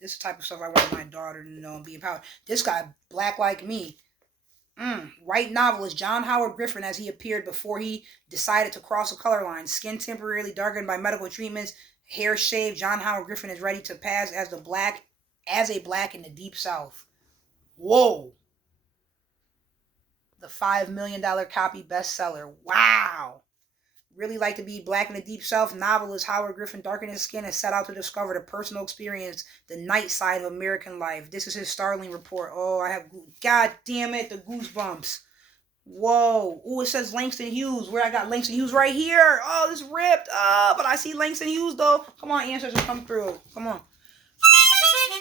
This is the type of stuff I want my daughter to know and be empowered. This guy, black like me. White novelist John Howard Griffin, as he appeared before he decided to cross the color line. Skin temporarily darkened by medical treatments, hair shaved. John Howard Griffin is ready to pass as a black in the Deep South. Whoa. The $5 million copy bestseller. Wow. Really like to be black in the Deep South. Novelist Howard Griffin darkened his skin and set out to discover the personal experience, the night side of American life. This is his startling report. Oh, I have, God damn it, the goosebumps. Whoa. Oh, it says Langston Hughes. Where I got Langston Hughes right here. Oh, this ripped. Oh, but I see Langston Hughes though. Come on, ancestors, come through. Come on.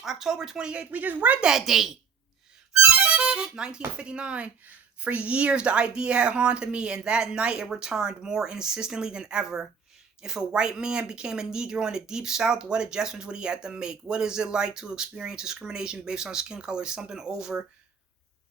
October 28th. We just read that date. 1959. For years, the idea had haunted me, and that night it returned more insistently than ever. If a white man became a Negro in the Deep South, what adjustments would he have to make? What is it like to experience discrimination based on skin color, something over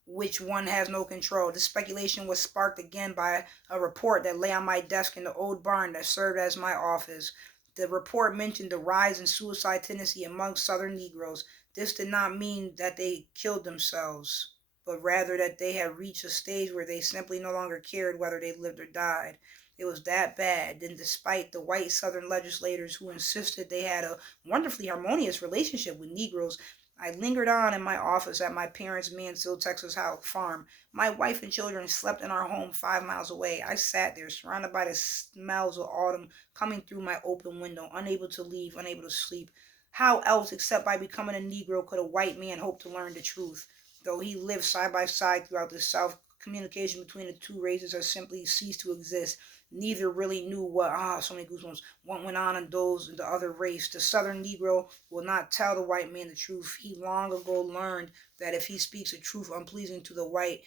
which one has no control? This speculation was sparked again by a report that lay on my desk in the old barn that served as my office. The report mentioned the rise in suicide tendency among Southern Negroes. This did not mean that they killed themselves, but rather that they had reached a stage where they simply no longer cared whether they lived or died. It was that bad. Then, despite the white Southern legislators who insisted they had a wonderfully harmonious relationship with Negroes, I lingered on in my office at my parents' Mansfield, Texas farm. My wife and children slept in our home 5 miles away. I sat there, surrounded by the smells of autumn coming through my open window, unable to leave, unable to sleep. How else, except by becoming a Negro, could a white man hope to learn the truth? Though he lived side by side throughout the South, communication between the two races has simply ceased to exist. Neither really knew so many goosebumps, what went on in the other race. The Southern Negro will not tell the white man the truth. He long ago learned that if he speaks a truth unpleasing to the white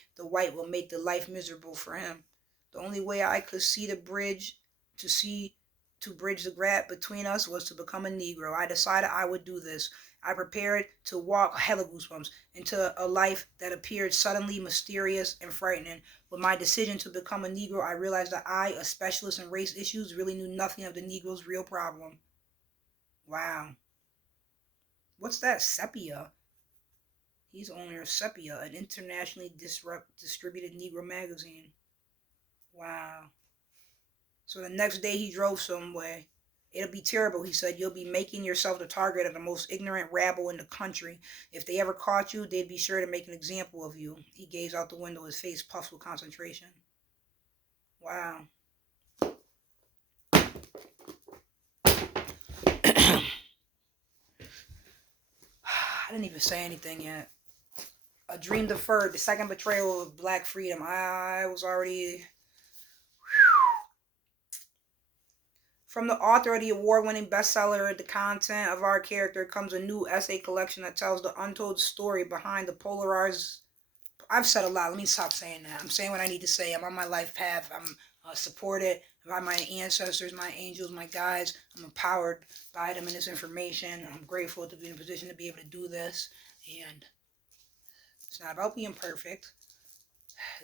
will make the life miserable for him. The only way I could see to bridge the gap between us was to become a Negro. I decided I would do this. I prepared to walk, hella goosebumps, into a life that appeared suddenly mysterious and frightening. With my decision to become a Negro, I realized that I, a specialist in race issues, really knew nothing of the Negro's real problem. Wow. What's that? Sepia. He's owner of Sepia, an internationally distributed Negro magazine. Wow. So the next day he drove somewhere. It'll be terrible, he said. You'll be making yourself the target of the most ignorant rabble in the country. If they ever caught you, they'd be sure to make an example of you. He gazed out the window, his face puffed with concentration. Wow. I didn't even say anything yet. A dream deferred, the second betrayal of black freedom. I was already... From the author of the award-winning bestseller, The Content of Our Character, comes a new essay collection that tells the untold story behind the polarized... I've said a lot. Let me stop saying that. I'm saying what I need to say. I'm on my life path. I'm supported by my ancestors, my angels, my guides. I'm empowered by them and this information. I'm grateful to be in a position to be able to do this. And it's not about being perfect.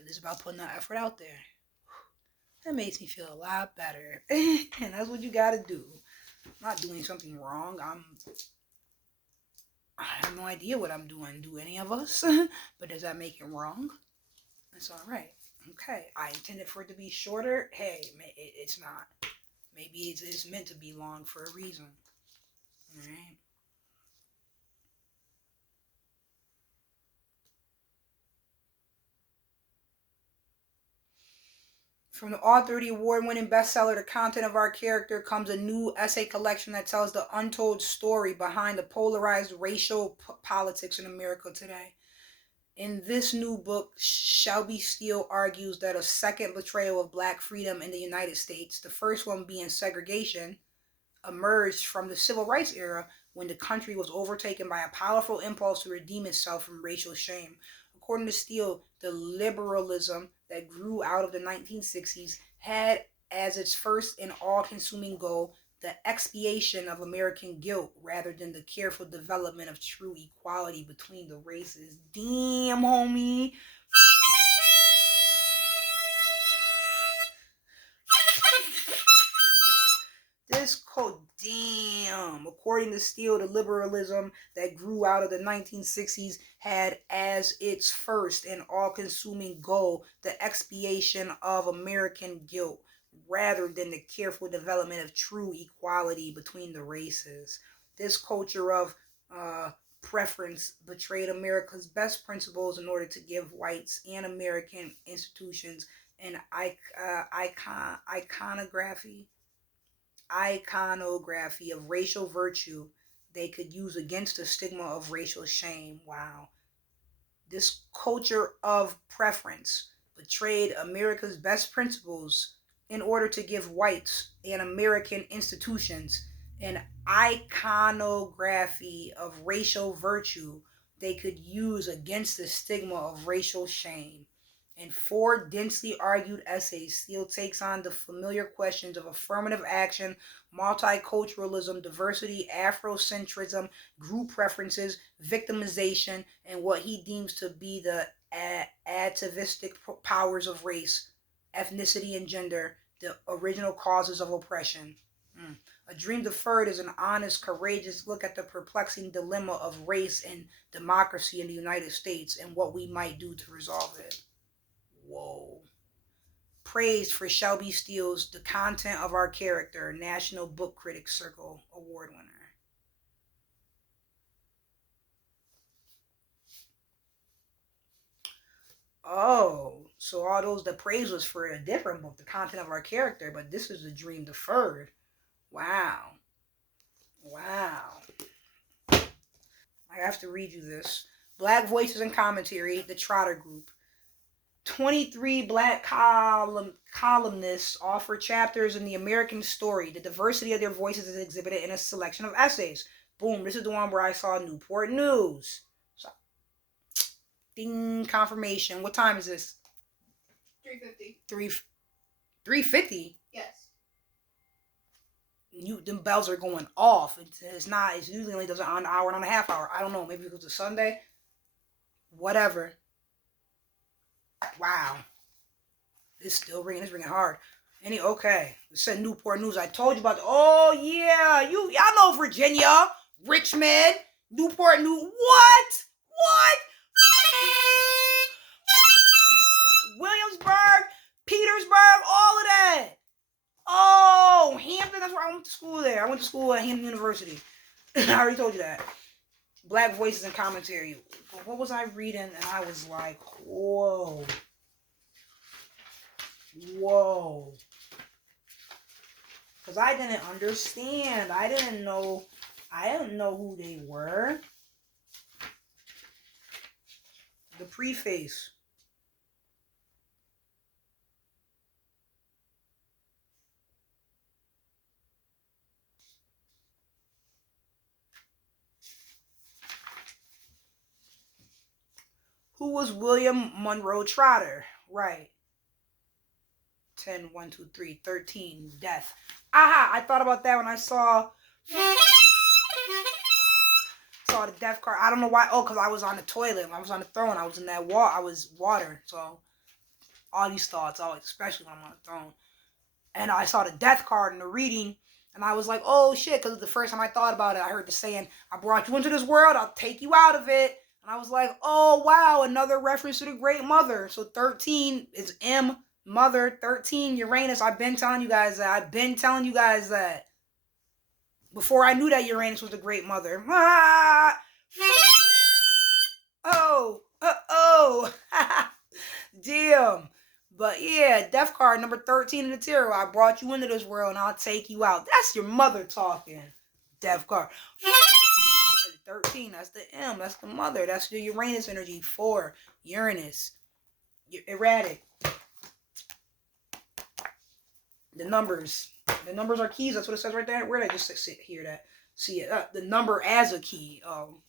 It is about putting that effort out there. That makes me feel a lot better. And that's what you gotta do. I'm not doing something wrong. I have no idea what I'm doing. Do any of us? But does that make it wrong? That's alright. Okay. I intended for it to be shorter. Hey, it's not. Maybe it's meant to be long for a reason. Alright. From the author of the award-winning bestseller, The Content of Our Character, comes a new essay collection that tells the untold story behind the polarized racial politics in America today. In this new book, Shelby Steele argues that a second betrayal of black freedom in the United States, the first one being segregation, emerged from the civil rights era when the country was overtaken by a powerful impulse to redeem itself from racial shame. According to Steele, the liberalism that grew out of the 1960s had as its first and all-consuming goal the expiation of American guilt rather than the careful development of true equality between the races. Damn, homie. This quote, damn, according to Steele, the liberalism that grew out of the 1960s had as its first and all-consuming goal the expiation of American guilt rather than the careful development of true equality between the races. This culture of preference betrayed America's best principles in order to give whites and American institutions an iconography of racial virtue they could use against the stigma of racial shame. Wow. This culture of preference betrayed America's best principles in order to give whites and American institutions an iconography of racial virtue they could use against the stigma of racial shame. In four densely argued essays, Steele takes on the familiar questions of affirmative action, multiculturalism, diversity, Afrocentrism, group preferences, victimization, and what he deems to be the atavistic powers of race, ethnicity, and gender, the original causes of oppression. A Dream Deferred is an honest, courageous look at the perplexing dilemma of race and democracy in the United States and what we might do to resolve it. Whoa. Praised for Shelby Steele's The Content of Our Character, National Book Critics Circle Award winner. Oh, so all those the praise was for a different book, The Content of Our Character, but this is The Dream Deferred. Wow. Wow. I have to read you this. Black Voices and Commentary, The Trotter Group. 23 black columnists offer chapters in the American story. The diversity of their voices is exhibited in a selection of essays. Boom, this is the one where I saw Newport News. So, ding, confirmation. What time is this? 3:50. 3:50? Yes. Them bells are going off. It's not, it's usually only does it on an hour and on a half hour. I don't know, maybe because it's Sunday. Whatever. Wow. It's still ringing. It's ringing hard. Okay. It said Newport News. I told you about oh yeah. Y'all know Virginia, Richmond, Newport News. What? Williamsburg, Petersburg, all of that. Oh, Hampton. That's where I went to school there. I went to school at Hampton University. I already told you that. Black Voices and Commentary. What was I reading? And I was like, whoa. Because I didn't understand. I didn't know who they were. The preface. Who was William Monroe Trotter? Right. 10, 1, 2, 3, 13, death. Aha! I thought about that when I saw the death card. I don't know why. Oh, because I was on the toilet. I was on the throne. I was in that wall. I was water. So all these thoughts, especially when I'm on the throne. And I saw the death card in the reading. And I was like, oh shit. Because the first time I thought about it, I heard the saying, I brought you into this world. I'll take you out of it. And I was like, oh wow. Another reference to the Great Mother. So 13 is M. Mother. 13 Uranus. I've been telling you guys that. Before I knew that Uranus was the Great Mother. Ah! Oh. Damn. But yeah, death card number 13 in the tarot. I brought you into this world and I'll take you out. That's your mother talking. Death card. 13, that's the M. That's the mother. That's the Uranus energy. 4, Uranus. Erratic. The numbers are keys. That's what it says right there. Where did I just sit here that see it? The number as a key. Oh.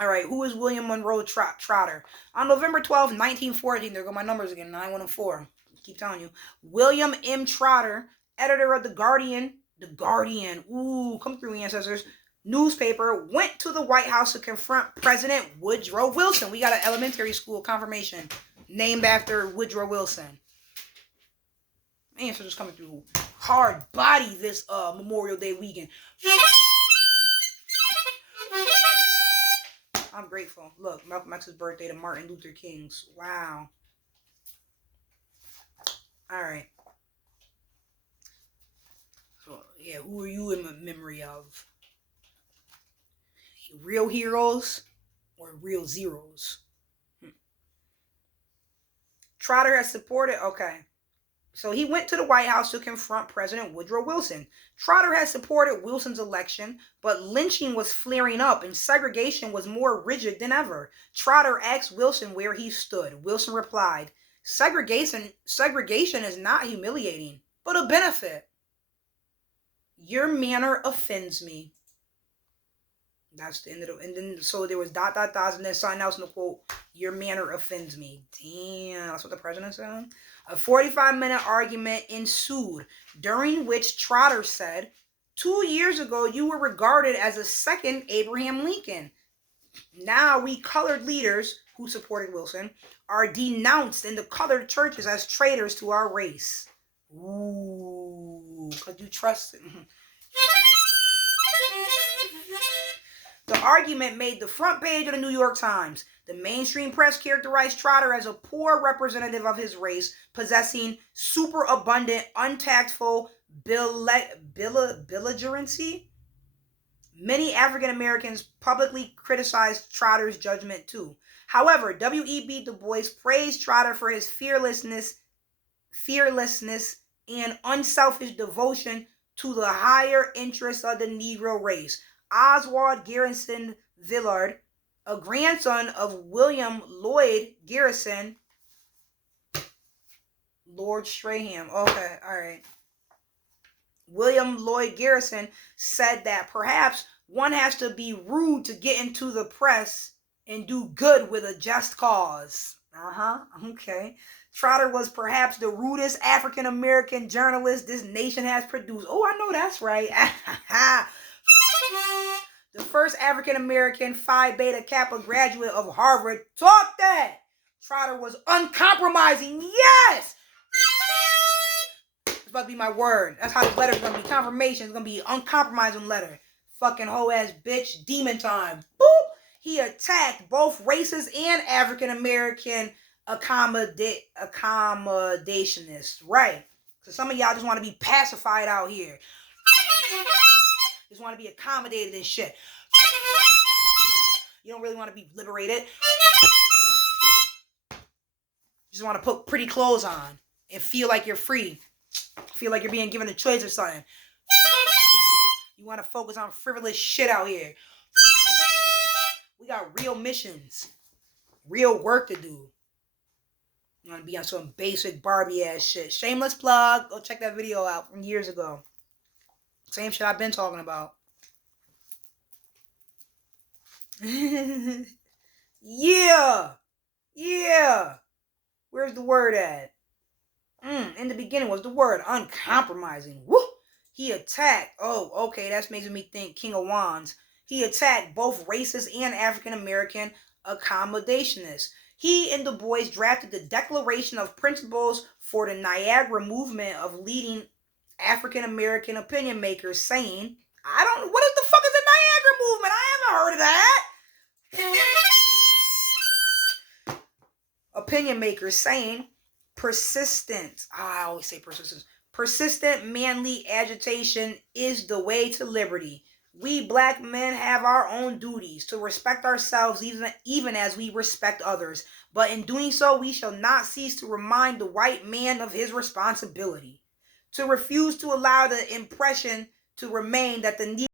All right. Who is William Monroe Trotter? On November 12th, 1914. There go my numbers again. 9, 1, and 4. Keep telling you. William M. Trotter, editor of The Guardian, ooh, come through, ancestors, newspaper, went to the White House to confront President Woodrow Wilson. We got an elementary school confirmation named after Woodrow Wilson. Ancestors coming through hard body this Memorial Day weekend. I'm grateful. Look, Malcolm X's birthday to Martin Luther King's. Wow. All right. So, yeah, who are you in memory of? Real heroes or real zeros? Trotter has supported, okay. So he went to the White House to confront President Woodrow Wilson. Trotter had supported Wilson's election, but lynching was flaring up and segregation was more rigid than ever. Trotter asked Wilson where he stood. Wilson replied, segregation is not humiliating, but a benefit. Your manner offends me. That's the end of the, and then so there was ... and then something else in the quote, your manner offends me. Damn, that's what the president said. A 45-minute argument ensued, during which Trotter said, 2 years ago you were regarded as a second Abraham Lincoln. Now we colored leaders who supported Wilson are denounced in the colored churches as traitors to our race. Ooh, could you trust it? The argument made the front page of the New York Times. The mainstream press characterized Trotter as a poor representative of his race, possessing superabundant, untactful belligerency. Many African Americans publicly criticized Trotter's judgment too. However, W.E.B. Du Bois praised Trotter for his fearlessness and unselfish devotion to the higher interests of the Negro race. Oswald Garrison Villard, a grandson of William Lloyd Garrison, Lord Strahan. Okay, all right. William Lloyd Garrison said that perhaps one has to be rude to get into the press and do good with a just cause. Okay. Trotter was perhaps the rudest African American journalist this nation has produced. Oh, I know that's right. The first African American Phi Beta Kappa graduate of Harvard. Talk that! Trotter was uncompromising. Yes! It's about to be my word. That's how this letter's gonna be. Confirmation is gonna be uncompromising letter. Fucking hoe ass bitch. Demon time. Boop! He attacked both races and African American accommodationists. Right. So some of y'all just want to be pacified out here. Just want to be accommodated and shit. You don't really want to be liberated. You just want to put pretty clothes on and feel like you're free. Feel like you're being given a choice or something. You want to focus on frivolous shit out here. We got real missions. Real work to do. You want to be on some basic Barbie ass shit. Shameless plug. Go check that video out from years ago. Same shit I've been talking about. Yeah. Where's the word at? In the beginning was the word uncompromising. Woo! He attacked. Oh, okay, that's making me think King of Wands. He attacked both racist and African American accommodationists. He and Du Bois drafted the Declaration of Principles for the Niagara Movement of leading African American opinion makers, saying, what is the fuck is the Niagara Movement? I haven't heard of that. Opinion makers saying, persistent manly agitation is the way to liberty. We black men have our own duties to respect ourselves even as we respect others. But in doing so, we shall not cease to remind the white man of his responsibility. To refuse to allow the impression to remain that the